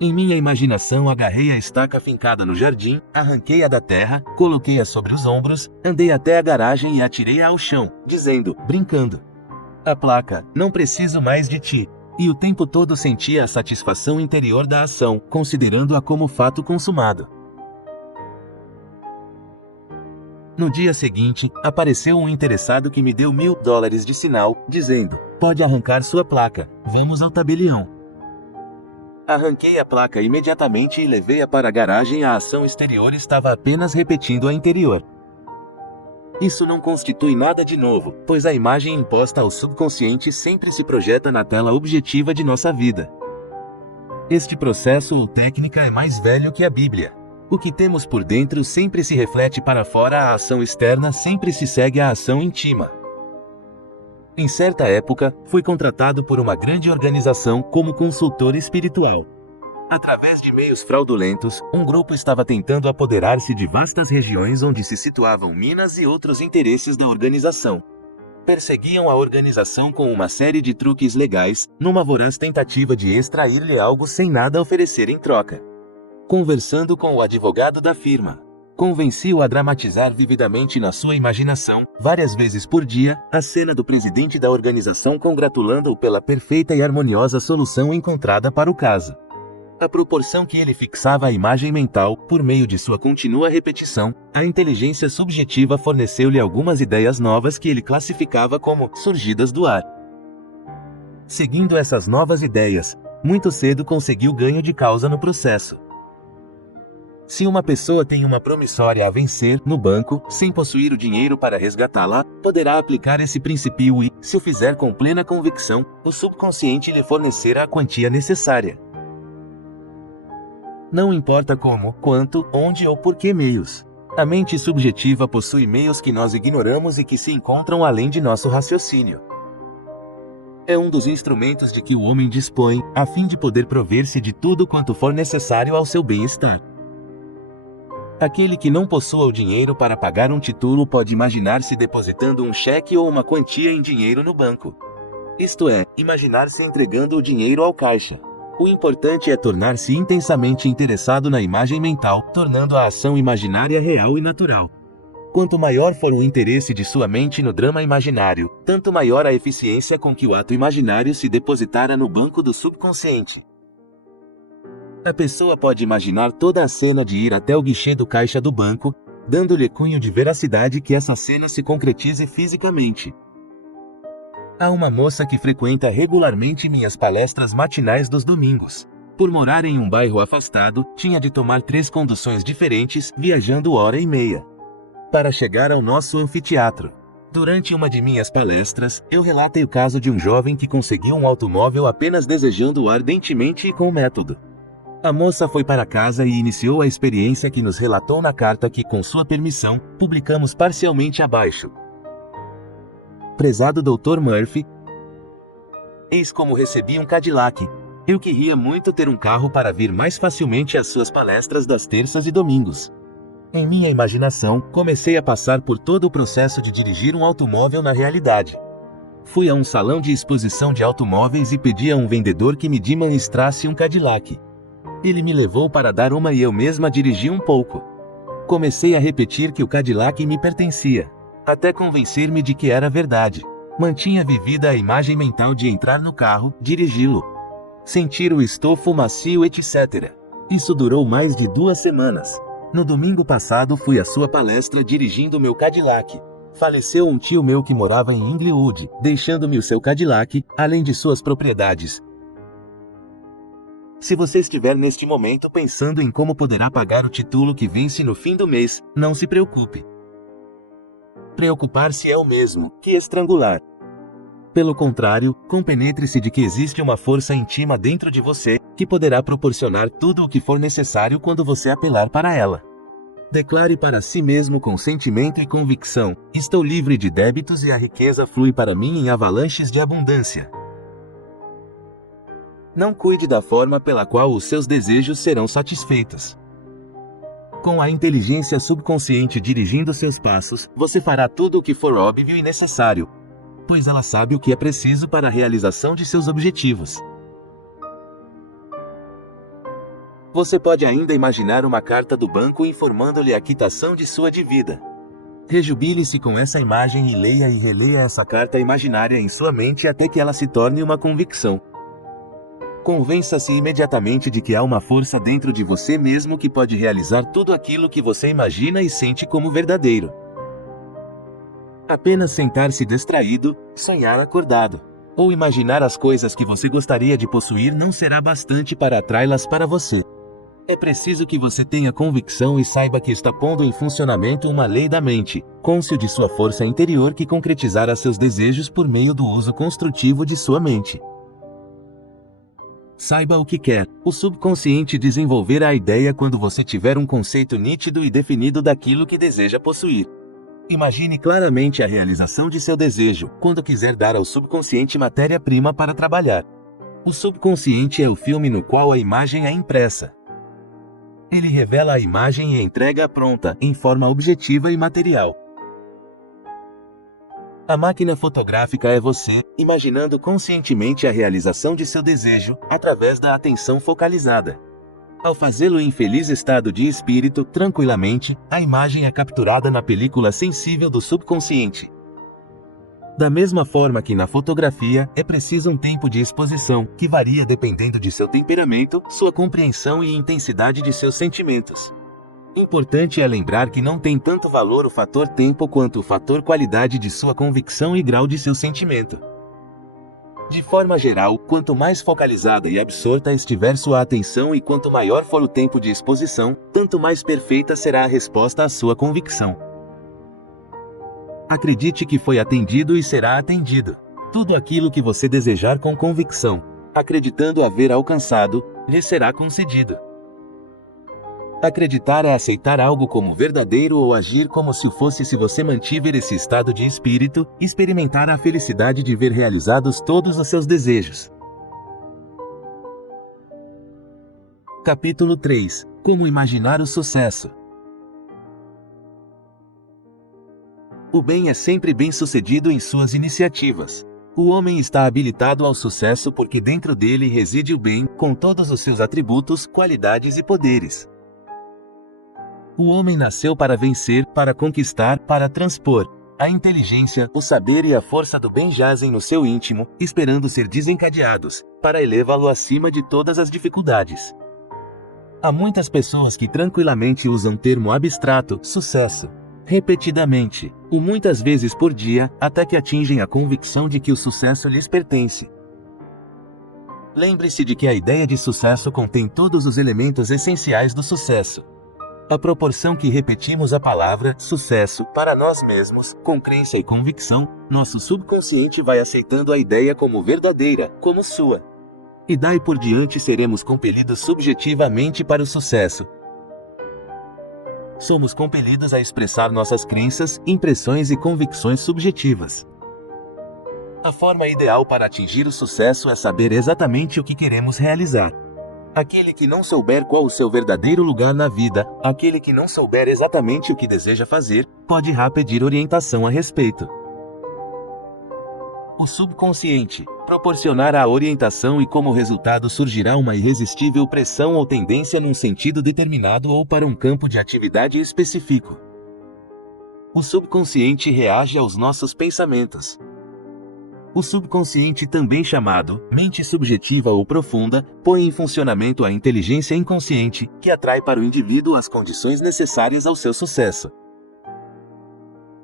Em minha imaginação agarrei a estaca fincada no jardim, arranquei-a da terra, coloquei-a sobre os ombros, andei até a garagem e atirei-a ao chão, dizendo, brincando: a placa, não preciso mais de ti. E o tempo todo sentia a satisfação interior da ação, considerando-a como fato consumado. No dia seguinte, apareceu um interessado que me deu $1.000 de sinal, dizendo: pode arrancar sua placa, vamos ao tabelião. Arranquei a placa imediatamente e levei-a para a garagem. A ação exterior estava apenas repetindo a interior. Isso não constitui nada de novo, pois a imagem imposta ao subconsciente sempre se projeta na tela objetiva de nossa vida. Este processo ou técnica é mais velho que a Bíblia. O que temos por dentro sempre se reflete para fora, a ação externa sempre se segue à ação íntima. Em certa época, fui contratado por uma grande organização como consultor espiritual. Através de meios fraudulentos, um grupo estava tentando apoderar-se de vastas regiões onde se situavam minas e outros interesses da organização. Perseguiam a organização com uma série de truques legais, numa voraz tentativa de extrair-lhe algo sem nada oferecer em troca. Conversando com o advogado da firma, convenci-o a dramatizar vividamente na sua imaginação, várias vezes por dia, a cena do presidente da organização congratulando-o pela perfeita e harmoniosa solução encontrada para o caso. À proporção que ele fixava a imagem mental, por meio de sua contínua repetição, a inteligência subjetiva forneceu-lhe algumas ideias novas que ele classificava como surgidas do ar. Seguindo essas novas ideias, muito cedo conseguiu ganho de causa no processo. Se uma pessoa tem uma promissória a vencer no banco, sem possuir o dinheiro para resgatá-la, poderá aplicar esse princípio e, se o fizer com plena convicção, o subconsciente lhe fornecerá a quantia necessária. Não importa como, quanto, onde ou por que meios. A mente subjetiva possui meios que nós ignoramos e que se encontram além de nosso raciocínio. É um dos instrumentos de que o homem dispõe, a fim de poder prover-se de tudo quanto for necessário ao seu bem-estar. Aquele que não possua o dinheiro para pagar um título pode imaginar-se depositando um cheque ou uma quantia em dinheiro no banco. Isto é, imaginar-se entregando o dinheiro ao caixa. O importante é tornar-se intensamente interessado na imagem mental, tornando a ação imaginária real e natural. Quanto maior for o interesse de sua mente no drama imaginário, tanto maior a eficiência com que o ato imaginário se depositara no banco do subconsciente. A pessoa pode imaginar toda a cena de ir até o guichê do caixa do banco, dando-lhe cunho de veracidade que essa cena se concretize fisicamente. Há uma moça que frequenta regularmente minhas palestras matinais dos domingos. Por morar em um bairro afastado, tinha de tomar 3 conduções diferentes, viajando 1h30 para chegar ao nosso anfiteatro. Durante uma de minhas palestras, eu relatei o caso de um jovem que conseguiu um automóvel apenas desejando-o ardentemente e com método. A moça foi para casa e iniciou a experiência que nos relatou na carta que, com sua permissão, publicamos parcialmente abaixo. Prezado Dr. Murphy, eis como recebi um Cadillac. Eu queria muito ter um carro para vir mais facilmente às suas palestras das terças e domingos. Em minha imaginação, comecei a passar por todo o processo de dirigir um automóvel na realidade. Fui a um salão de exposição de automóveis e pedi a um vendedor que me demonstrasse um Cadillac. Ele me levou para dar uma e eu mesma dirigi um pouco. Comecei a repetir que o Cadillac me pertencia, até convencer-me de que era verdade. Mantinha vivida a imagem mental de entrar no carro, dirigi-lo, sentir o estofo macio, etc. Isso durou mais de 2 semanas. No domingo passado fui à sua palestra dirigindo meu Cadillac. Faleceu um tio meu que morava em Inglewood, deixando-me o seu Cadillac, além de suas propriedades. Se você estiver neste momento pensando em como poderá pagar o título que vence no fim do mês, não se preocupe. Preocupar-se é o mesmo que estrangular. Pelo contrário, compenetre-se de que existe uma força íntima dentro de você, que poderá proporcionar tudo o que for necessário quando você apelar para ela. Declare para si mesmo com sentimento e convicção: estou livre de débitos e a riqueza flui para mim em avalanches de abundância. Não cuide da forma pela qual os seus desejos serão satisfeitos. Com a inteligência subconsciente dirigindo seus passos, você fará tudo o que for óbvio e necessário, pois ela sabe o que é preciso para a realização de seus objetivos. Você pode ainda imaginar uma carta do banco informando-lhe a quitação de sua dívida. Rejubile-se com essa imagem e leia e releia essa carta imaginária em sua mente até que ela se torne uma convicção. Convença-se imediatamente de que há uma força dentro de você mesmo que pode realizar tudo aquilo que você imagina e sente como verdadeiro. Apenas sentar-se distraído, sonhar acordado, ou imaginar as coisas que você gostaria de possuir não será bastante para atraí-las para você. É preciso que você tenha convicção e saiba que está pondo em funcionamento uma lei da mente, cônscio de sua força interior que concretizará seus desejos por meio do uso construtivo de sua mente. Saiba o que quer. O subconsciente desenvolverá a ideia quando você tiver um conceito nítido e definido daquilo que deseja possuir. Imagine claramente a realização de seu desejo, quando quiser dar ao subconsciente matéria-prima para trabalhar. O subconsciente é o filme no qual a imagem é impressa. Ele revela a imagem e entrega pronta, em forma objetiva e material. A máquina fotográfica é você, imaginando conscientemente a realização de seu desejo, através da atenção focalizada. Ao fazê-lo em feliz estado de espírito, tranquilamente, a imagem é capturada na película sensível do subconsciente. Da mesma forma que na fotografia, é preciso um tempo de exposição, que varia dependendo de seu temperamento, sua compreensão e intensidade de seus sentimentos. Importante é lembrar que não tem tanto valor o fator tempo quanto o fator qualidade de sua convicção e grau de seu sentimento. De forma geral, quanto mais focalizada e absorta estiver sua atenção e quanto maior for o tempo de exposição, tanto mais perfeita será a resposta à sua convicção. Acredite que foi atendido e será atendido. Tudo aquilo que você desejar com convicção, acreditando haver alcançado, lhe será concedido. Acreditar é aceitar algo como verdadeiro ou agir como se o fosse. Se você mantiver esse estado de espírito, experimentar a felicidade de ver realizados todos os seus desejos. Capítulo 3. Como imaginar o sucesso. O bem é sempre bem-sucedido em suas iniciativas. O homem está habilitado ao sucesso porque dentro dele reside o bem, com todos os seus atributos, qualidades e poderes. O homem nasceu para vencer, para conquistar, para transpor. A inteligência, o saber e a força do bem jazem no seu íntimo, esperando ser desencadeados, para elevá-lo acima de todas as dificuldades. Há muitas pessoas que tranquilamente usam o termo abstrato, sucesso, repetidamente, ou muitas vezes por dia, até que atingem a convicção de que o sucesso lhes pertence. Lembre-se de que a ideia de sucesso contém todos os elementos essenciais do sucesso. À proporção que repetimos a palavra sucesso para nós mesmos, com crença e convicção, nosso subconsciente vai aceitando a ideia como verdadeira, como sua. E daí por diante seremos compelidos subjetivamente para o sucesso. Somos compelidos a expressar nossas crenças, impressões e convicções subjetivas. A forma ideal para atingir o sucesso é saber exatamente o que queremos realizar. Aquele que não souber qual o seu verdadeiro lugar na vida, aquele que não souber exatamente o que deseja fazer, pode pedir orientação a respeito. O subconsciente proporcionará a orientação e como resultado surgirá uma irresistível pressão ou tendência num sentido determinado ou para um campo de atividade específico. O subconsciente reage aos nossos pensamentos. O subconsciente, também chamado mente subjetiva ou profunda, põe em funcionamento a inteligência inconsciente, que atrai para o indivíduo as condições necessárias ao seu sucesso.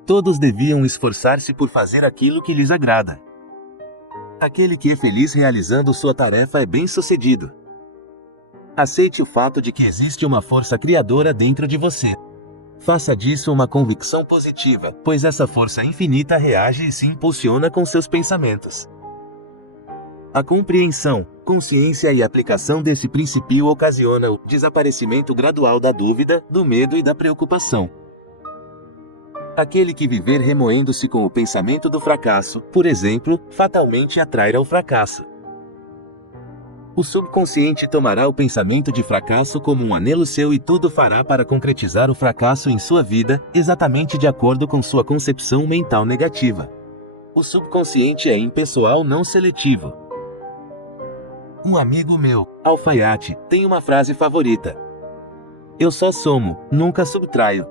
Todos deviam esforçar-se por fazer aquilo que lhes agrada. Aquele que é feliz realizando sua tarefa é bem-sucedido. Aceite o fato de que existe uma força criadora dentro de você. Faça disso uma convicção positiva, pois essa força infinita reage e se impulsiona com seus pensamentos. A compreensão, consciência e aplicação desse princípio ocasiona o desaparecimento gradual da dúvida, do medo e da preocupação. Aquele que viver remoendo-se com o pensamento do fracasso, por exemplo, fatalmente atrairá o fracasso. O subconsciente tomará o pensamento de fracasso como um anelo seu e tudo fará para concretizar o fracasso em sua vida, exatamente de acordo com sua concepção mental negativa. O subconsciente é impessoal, não seletivo. Um amigo meu, alfaiate, tem uma frase favorita: "Eu só somo, nunca subtraio."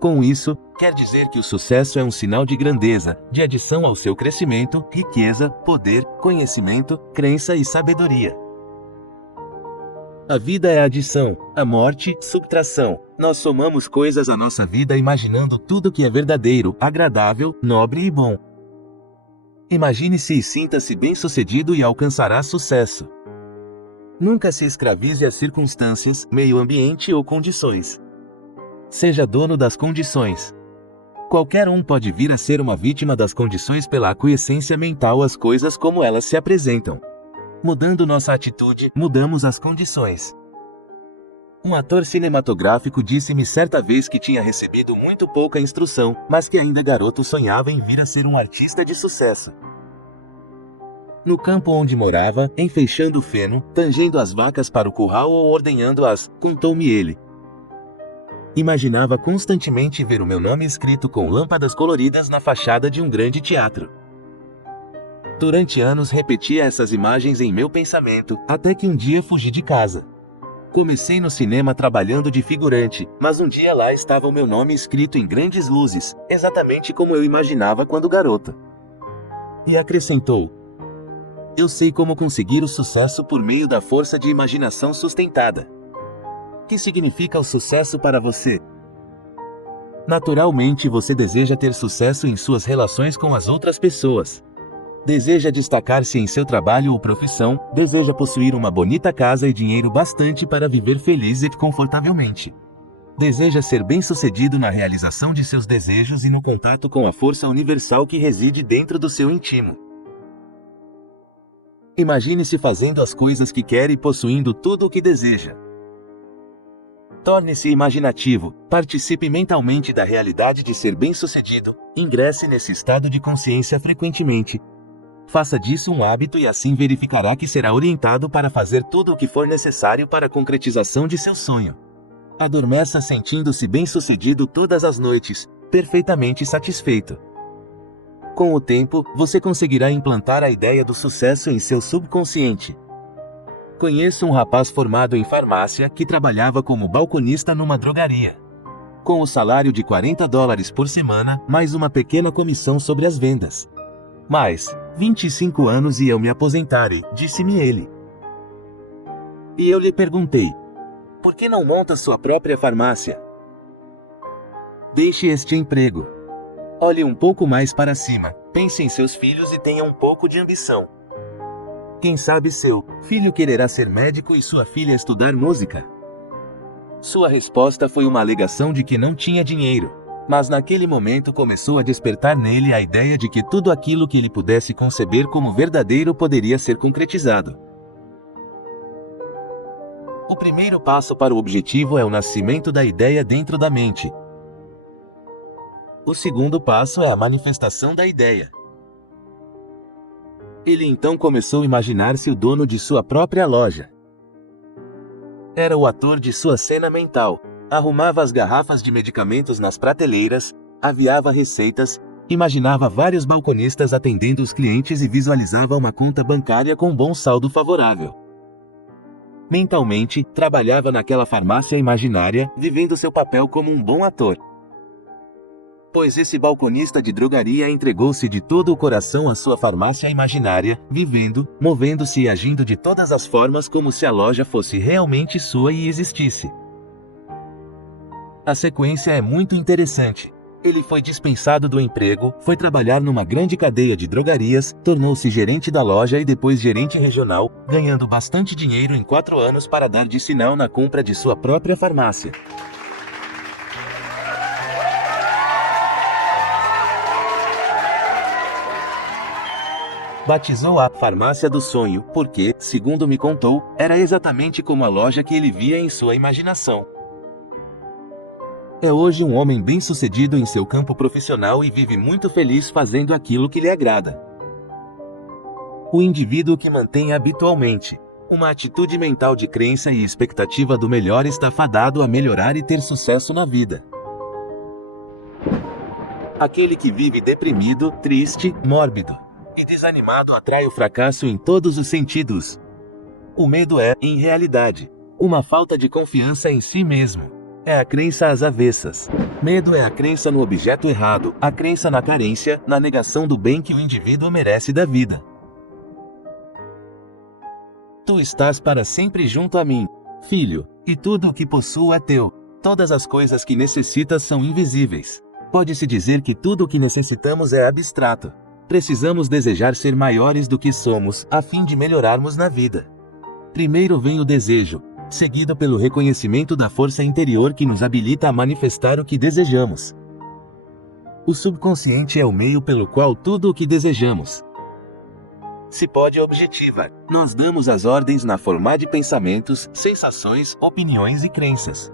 Com isso, quer dizer que o sucesso é um sinal de grandeza, de adição ao seu crescimento, riqueza, poder, conhecimento, crença e sabedoria. A vida é adição, a morte, subtração. Nós somamos coisas à nossa vida imaginando tudo que é verdadeiro, agradável, nobre e bom. Imagine-se e sinta-se bem-sucedido e alcançará sucesso. Nunca se escravize às circunstâncias, meio ambiente ou condições. Seja dono das condições. Qualquer um pode vir a ser uma vítima das condições pela aquiescência mental às coisas como elas se apresentam. Mudando nossa atitude, mudamos as condições. Um ator cinematográfico disse-me certa vez que tinha recebido muito pouca instrução, mas que ainda garoto sonhava em vir a ser um artista de sucesso. No campo onde morava, enfeixando o feno, tangendo as vacas para o curral ou ordenhando-as, contou-me ele. Imaginava constantemente ver o meu nome escrito com lâmpadas coloridas na fachada de um grande teatro. Durante anos repetia essas imagens em meu pensamento, até que um dia fugi de casa. Comecei no cinema trabalhando de figurante, mas um dia lá estava o meu nome escrito em grandes luzes, exatamente como eu imaginava quando garoto. E acrescentou: eu sei como conseguir o sucesso por meio da força de imaginação sustentada. Que significa o sucesso para você? Naturalmente você deseja ter sucesso em suas relações com as outras pessoas. Deseja destacar-se em seu trabalho ou profissão, deseja possuir uma bonita casa e dinheiro bastante para viver feliz e confortavelmente. Deseja ser bem-sucedido na realização de seus desejos e no contato com a força universal que reside dentro do seu íntimo. Imagine-se fazendo as coisas que quer e possuindo tudo o que deseja. Torne-se imaginativo, participe mentalmente da realidade de ser bem-sucedido, ingresse nesse estado de consciência frequentemente. Faça disso um hábito e assim verificará que será orientado para fazer tudo o que for necessário para a concretização de seu sonho. Adormeça sentindo-se bem-sucedido todas as noites, perfeitamente satisfeito. Com o tempo, você conseguirá implantar a ideia do sucesso em seu subconsciente. Conheço um rapaz formado em farmácia que trabalhava como balconista numa drogaria. Com o salário de $40 por semana, mais uma pequena comissão sobre as vendas. Mas, 25 anos e eu me aposentarei, disse-me ele. E eu lhe perguntei: por que não monta sua própria farmácia? Deixe este emprego. Olhe um pouco mais para cima, pense em seus filhos e tenha um pouco de ambição. Quem sabe seu filho quererá ser médico e sua filha estudar música? Sua resposta foi uma alegação de que não tinha dinheiro. Mas naquele momento começou a despertar nele a ideia de que tudo aquilo que ele pudesse conceber como verdadeiro poderia ser concretizado. O primeiro passo para o objetivo é o nascimento da ideia dentro da mente. O segundo passo é a manifestação da ideia. Ele então começou a imaginar-se o dono de sua própria loja. Era o ator de sua cena mental. Arrumava as garrafas de medicamentos nas prateleiras, aviava receitas, imaginava vários balconistas atendendo os clientes e visualizava uma conta bancária com bom saldo favorável. Mentalmente, trabalhava naquela farmácia imaginária, vivendo seu papel como um bom ator. Pois esse balconista de drogaria entregou-se de todo o coração à sua farmácia imaginária, vivendo, movendo-se e agindo de todas as formas como se a loja fosse realmente sua e existisse. A sequência é muito interessante. Ele foi dispensado do emprego, foi trabalhar numa grande cadeia de drogarias, tornou-se gerente da loja e depois gerente regional, ganhando bastante dinheiro em 4 anos para dar de sinal na compra de sua própria farmácia. Batizou a Farmácia do Sonho, porque, segundo me contou, era exatamente como a loja que ele via em sua imaginação. É hoje um homem bem-sucedido em seu campo profissional e vive muito feliz fazendo aquilo que lhe agrada. O indivíduo que mantém habitualmente uma atitude mental de crença e expectativa do melhor está fadado a melhorar e ter sucesso na vida. Aquele que vive deprimido, triste, mórbido e desanimado atrai o fracasso em todos os sentidos. O medo é, em realidade, uma falta de confiança em si mesmo. É a crença às avessas. Medo é a crença no objeto errado, a crença na carência, na negação do bem que o indivíduo merece da vida. Tu estás para sempre junto a mim. Filho, e tudo o que possuo é teu. Todas as coisas que necessitas são invisíveis. Pode-se dizer que tudo o que necessitamos é abstrato. Precisamos desejar ser maiores do que somos, a fim de melhorarmos na vida. Primeiro vem o desejo, seguido pelo reconhecimento da força interior que nos habilita a manifestar o que desejamos. O subconsciente é o meio pelo qual tudo o que desejamos se pode objetivar. Nós damos as ordens na forma de pensamentos, sensações, opiniões e crenças.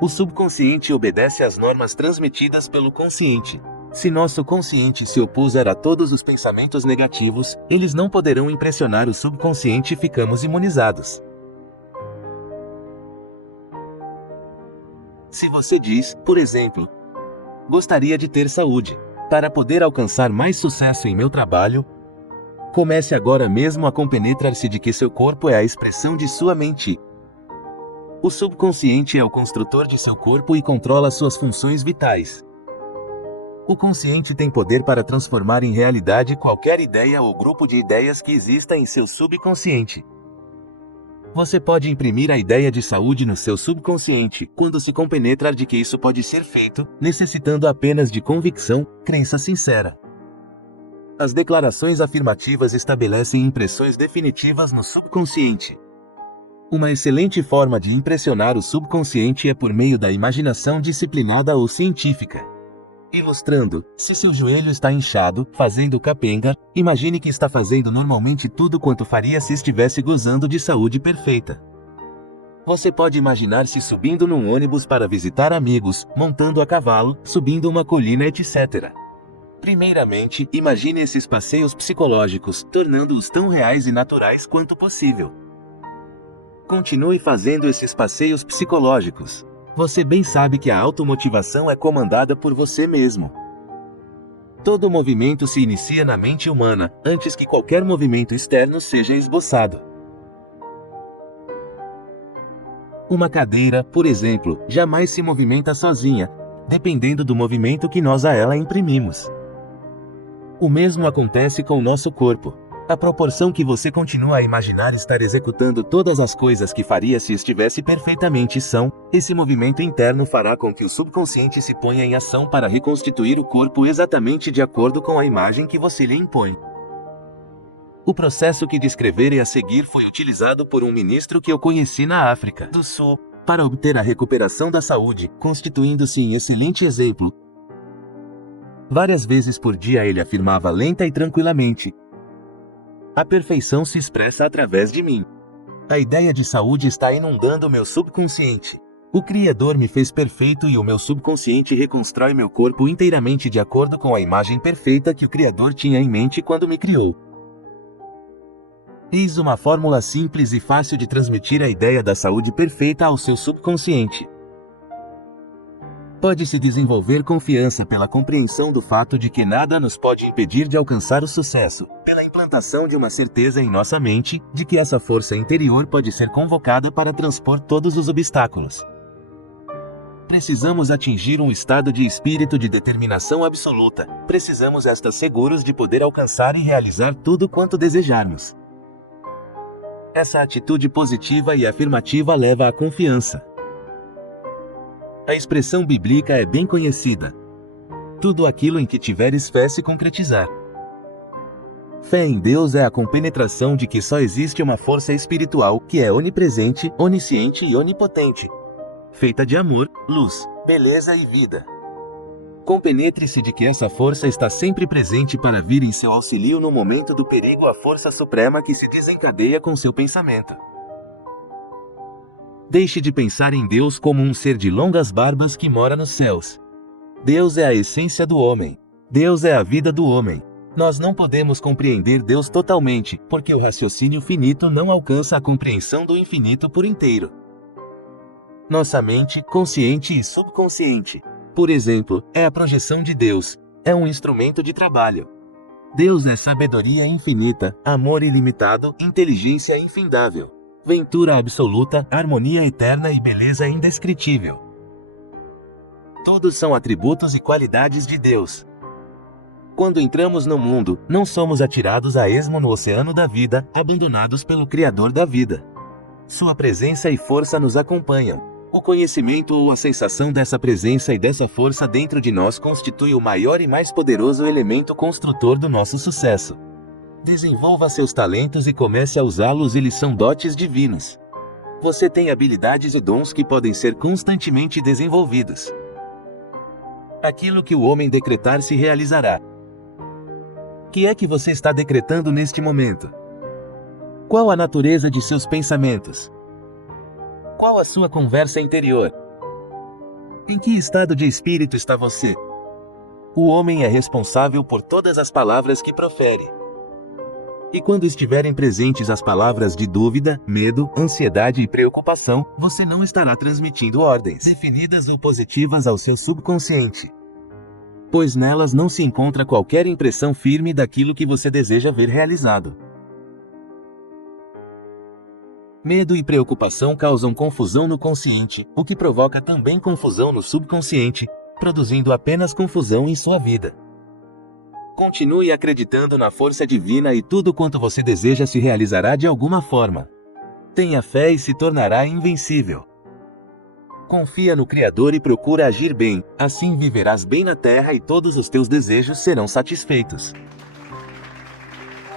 O subconsciente obedece às normas transmitidas pelo consciente. Se nosso consciente se opuser a todos os pensamentos negativos, eles não poderão impressionar o subconsciente e ficamos imunizados. Se você diz, por exemplo, gostaria de ter saúde para poder alcançar mais sucesso em meu trabalho, comece agora mesmo a compenetrar-se de que seu corpo é a expressão de sua mente. O subconsciente é o construtor de seu corpo e controla suas funções vitais. O consciente tem poder para transformar em realidade qualquer ideia ou grupo de ideias que exista em seu subconsciente. Você pode imprimir a ideia de saúde no seu subconsciente quando se compenetrar de que isso pode ser feito, necessitando apenas de convicção, crença sincera. As declarações afirmativas estabelecem impressões definitivas no subconsciente. Uma excelente forma de impressionar o subconsciente é por meio da imaginação disciplinada ou científica. Ilustrando, se seu joelho está inchado, fazendo capenga, imagine que está fazendo normalmente tudo quanto faria se estivesse gozando de saúde perfeita. Você pode imaginar-se subindo num ônibus para visitar amigos, montando a cavalo, subindo uma colina, etc. Primeiramente, imagine esses passeios psicológicos, tornando-os tão reais e naturais quanto possível. Continue fazendo esses passeios psicológicos. Você bem sabe que a automotivação é comandada por você mesmo. Todo movimento se inicia na mente humana, antes que qualquer movimento externo seja esboçado. Uma cadeira, por exemplo, jamais se movimenta sozinha, dependendo do movimento que nós a ela imprimimos. O mesmo acontece com o nosso corpo. À proporção que você continua a imaginar estar executando todas as coisas que faria se estivesse perfeitamente são, esse movimento interno fará com que o subconsciente se ponha em ação para reconstituir o corpo exatamente de acordo com a imagem que você lhe impõe. O processo que descreverei a seguir foi utilizado por um ministro que eu conheci na África do Sul, para obter a recuperação da saúde, constituindo-se em excelente exemplo. Várias vezes por dia ele afirmava lenta e tranquilamente: a perfeição se expressa através de mim. A ideia de saúde está inundando o meu subconsciente. O Criador me fez perfeito e o meu subconsciente reconstrói meu corpo inteiramente de acordo com a imagem perfeita que o Criador tinha em mente quando me criou. Eis uma fórmula simples e fácil de transmitir a ideia da saúde perfeita ao seu subconsciente. Pode-se desenvolver confiança pela compreensão do fato de que nada nos pode impedir de alcançar o sucesso, pela implantação de uma certeza em nossa mente de que essa força interior pode ser convocada para transpor todos os obstáculos. Precisamos atingir um estado de espírito de determinação absoluta. Precisamos estar seguros de poder alcançar e realizar tudo quanto desejarmos. Essa atitude positiva e afirmativa leva à confiança. A expressão bíblica é bem conhecida. Tudo aquilo em que tiveres fé se concretizar. Fé em Deus é a compenetração de que só existe uma força espiritual que é onipresente, onisciente e onipotente, feita de amor, luz, beleza e vida. Compenetre-se de que essa força está sempre presente para vir em seu auxílio no momento do perigo, a força suprema que se desencadeia com seu pensamento. Deixe de pensar em Deus como um ser de longas barbas que mora nos céus. Deus é a essência do homem. Deus é a vida do homem. Nós não podemos compreender Deus totalmente, porque o raciocínio finito não alcança a compreensão do infinito por inteiro. Nossa mente, consciente e subconsciente, por exemplo, é a projeção de Deus. É um instrumento de trabalho. Deus é sabedoria infinita, amor ilimitado, inteligência infindável, ventura absoluta, harmonia eterna e beleza indescritível. Todos são atributos e qualidades de Deus. Quando entramos no mundo, não somos atirados a esmo no oceano da vida, abandonados pelo Criador da vida. Sua presença e força nos acompanham. O conhecimento ou a sensação dessa presença e dessa força dentro de nós constitui o maior e mais poderoso elemento construtor do nosso sucesso. Desenvolva seus talentos e comece a usá-los, eles são dotes divinos. Você tem habilidades e dons que podem ser constantemente desenvolvidos. Aquilo que o homem decretar se realizará. O que é que você está decretando neste momento? Qual a natureza de seus pensamentos? Qual a sua conversa interior? Em que estado de espírito está você? O homem é responsável por todas as palavras que profere. E quando estiverem presentes as palavras de dúvida, medo, ansiedade e preocupação, você não estará transmitindo ordens definidas ou positivas ao seu subconsciente, pois nelas não se encontra qualquer impressão firme daquilo que você deseja ver realizado. Medo e preocupação causam confusão no consciente, o que provoca também confusão no subconsciente, produzindo apenas confusão em sua vida. Continue acreditando na força divina e tudo quanto você deseja se realizará de alguma forma. Tenha fé e se tornará invencível. Confia no Criador e procura agir bem, assim viverás bem na terra e todos os teus desejos serão satisfeitos.